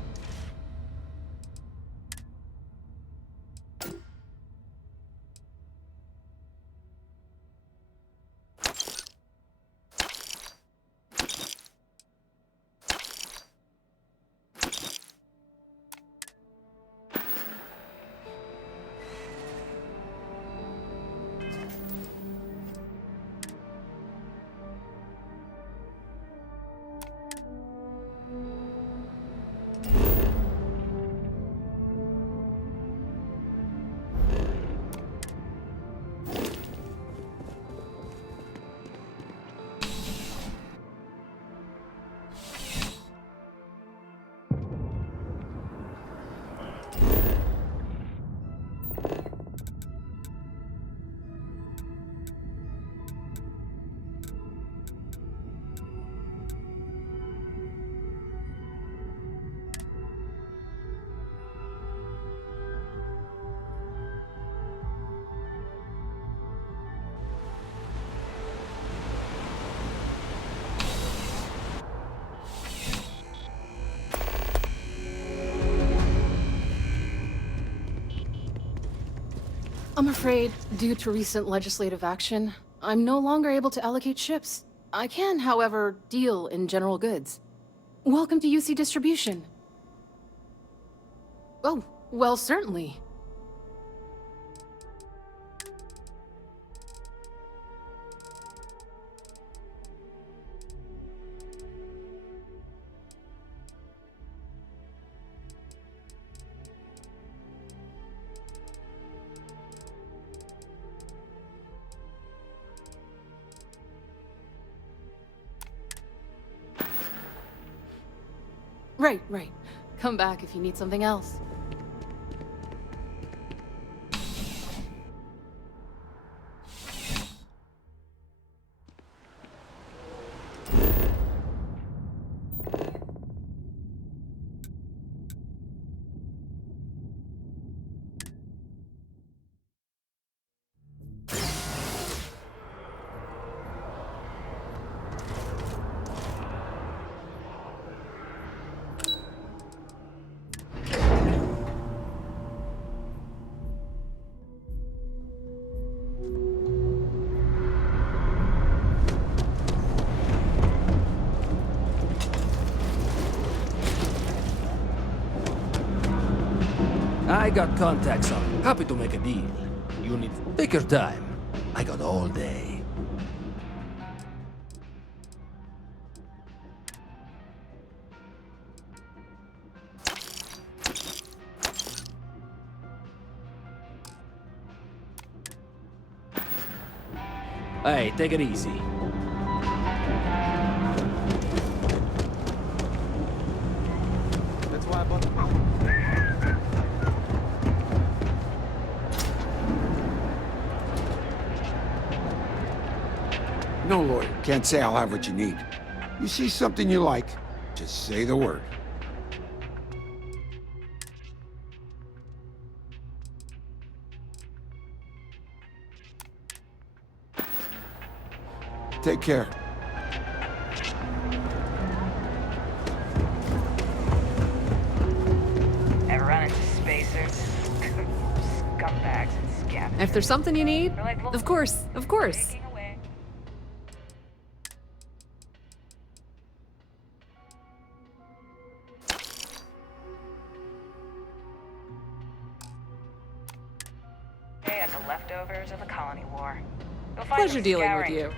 I'm afraid, due to recent legislative action, I'm no longer able to allocate ships. I can, however, deal in general goods. Welcome to UC Distribution. Oh, well, certainly. Right. Come back if you need something else. I got contacts up. Happy to make a deal. You need... Take your time. I got all day. Hey, take it easy. That's why I bought the... No lawyer can't say I'll have what you need. You see something you like, just say the word. Take care. Ever run into spacers? Scumbags and scavengers. If there's something you need, They're like little of course, of course. taking away. They had the leftovers of the colony war. You'll find Pleasure them dealing with scouring. you.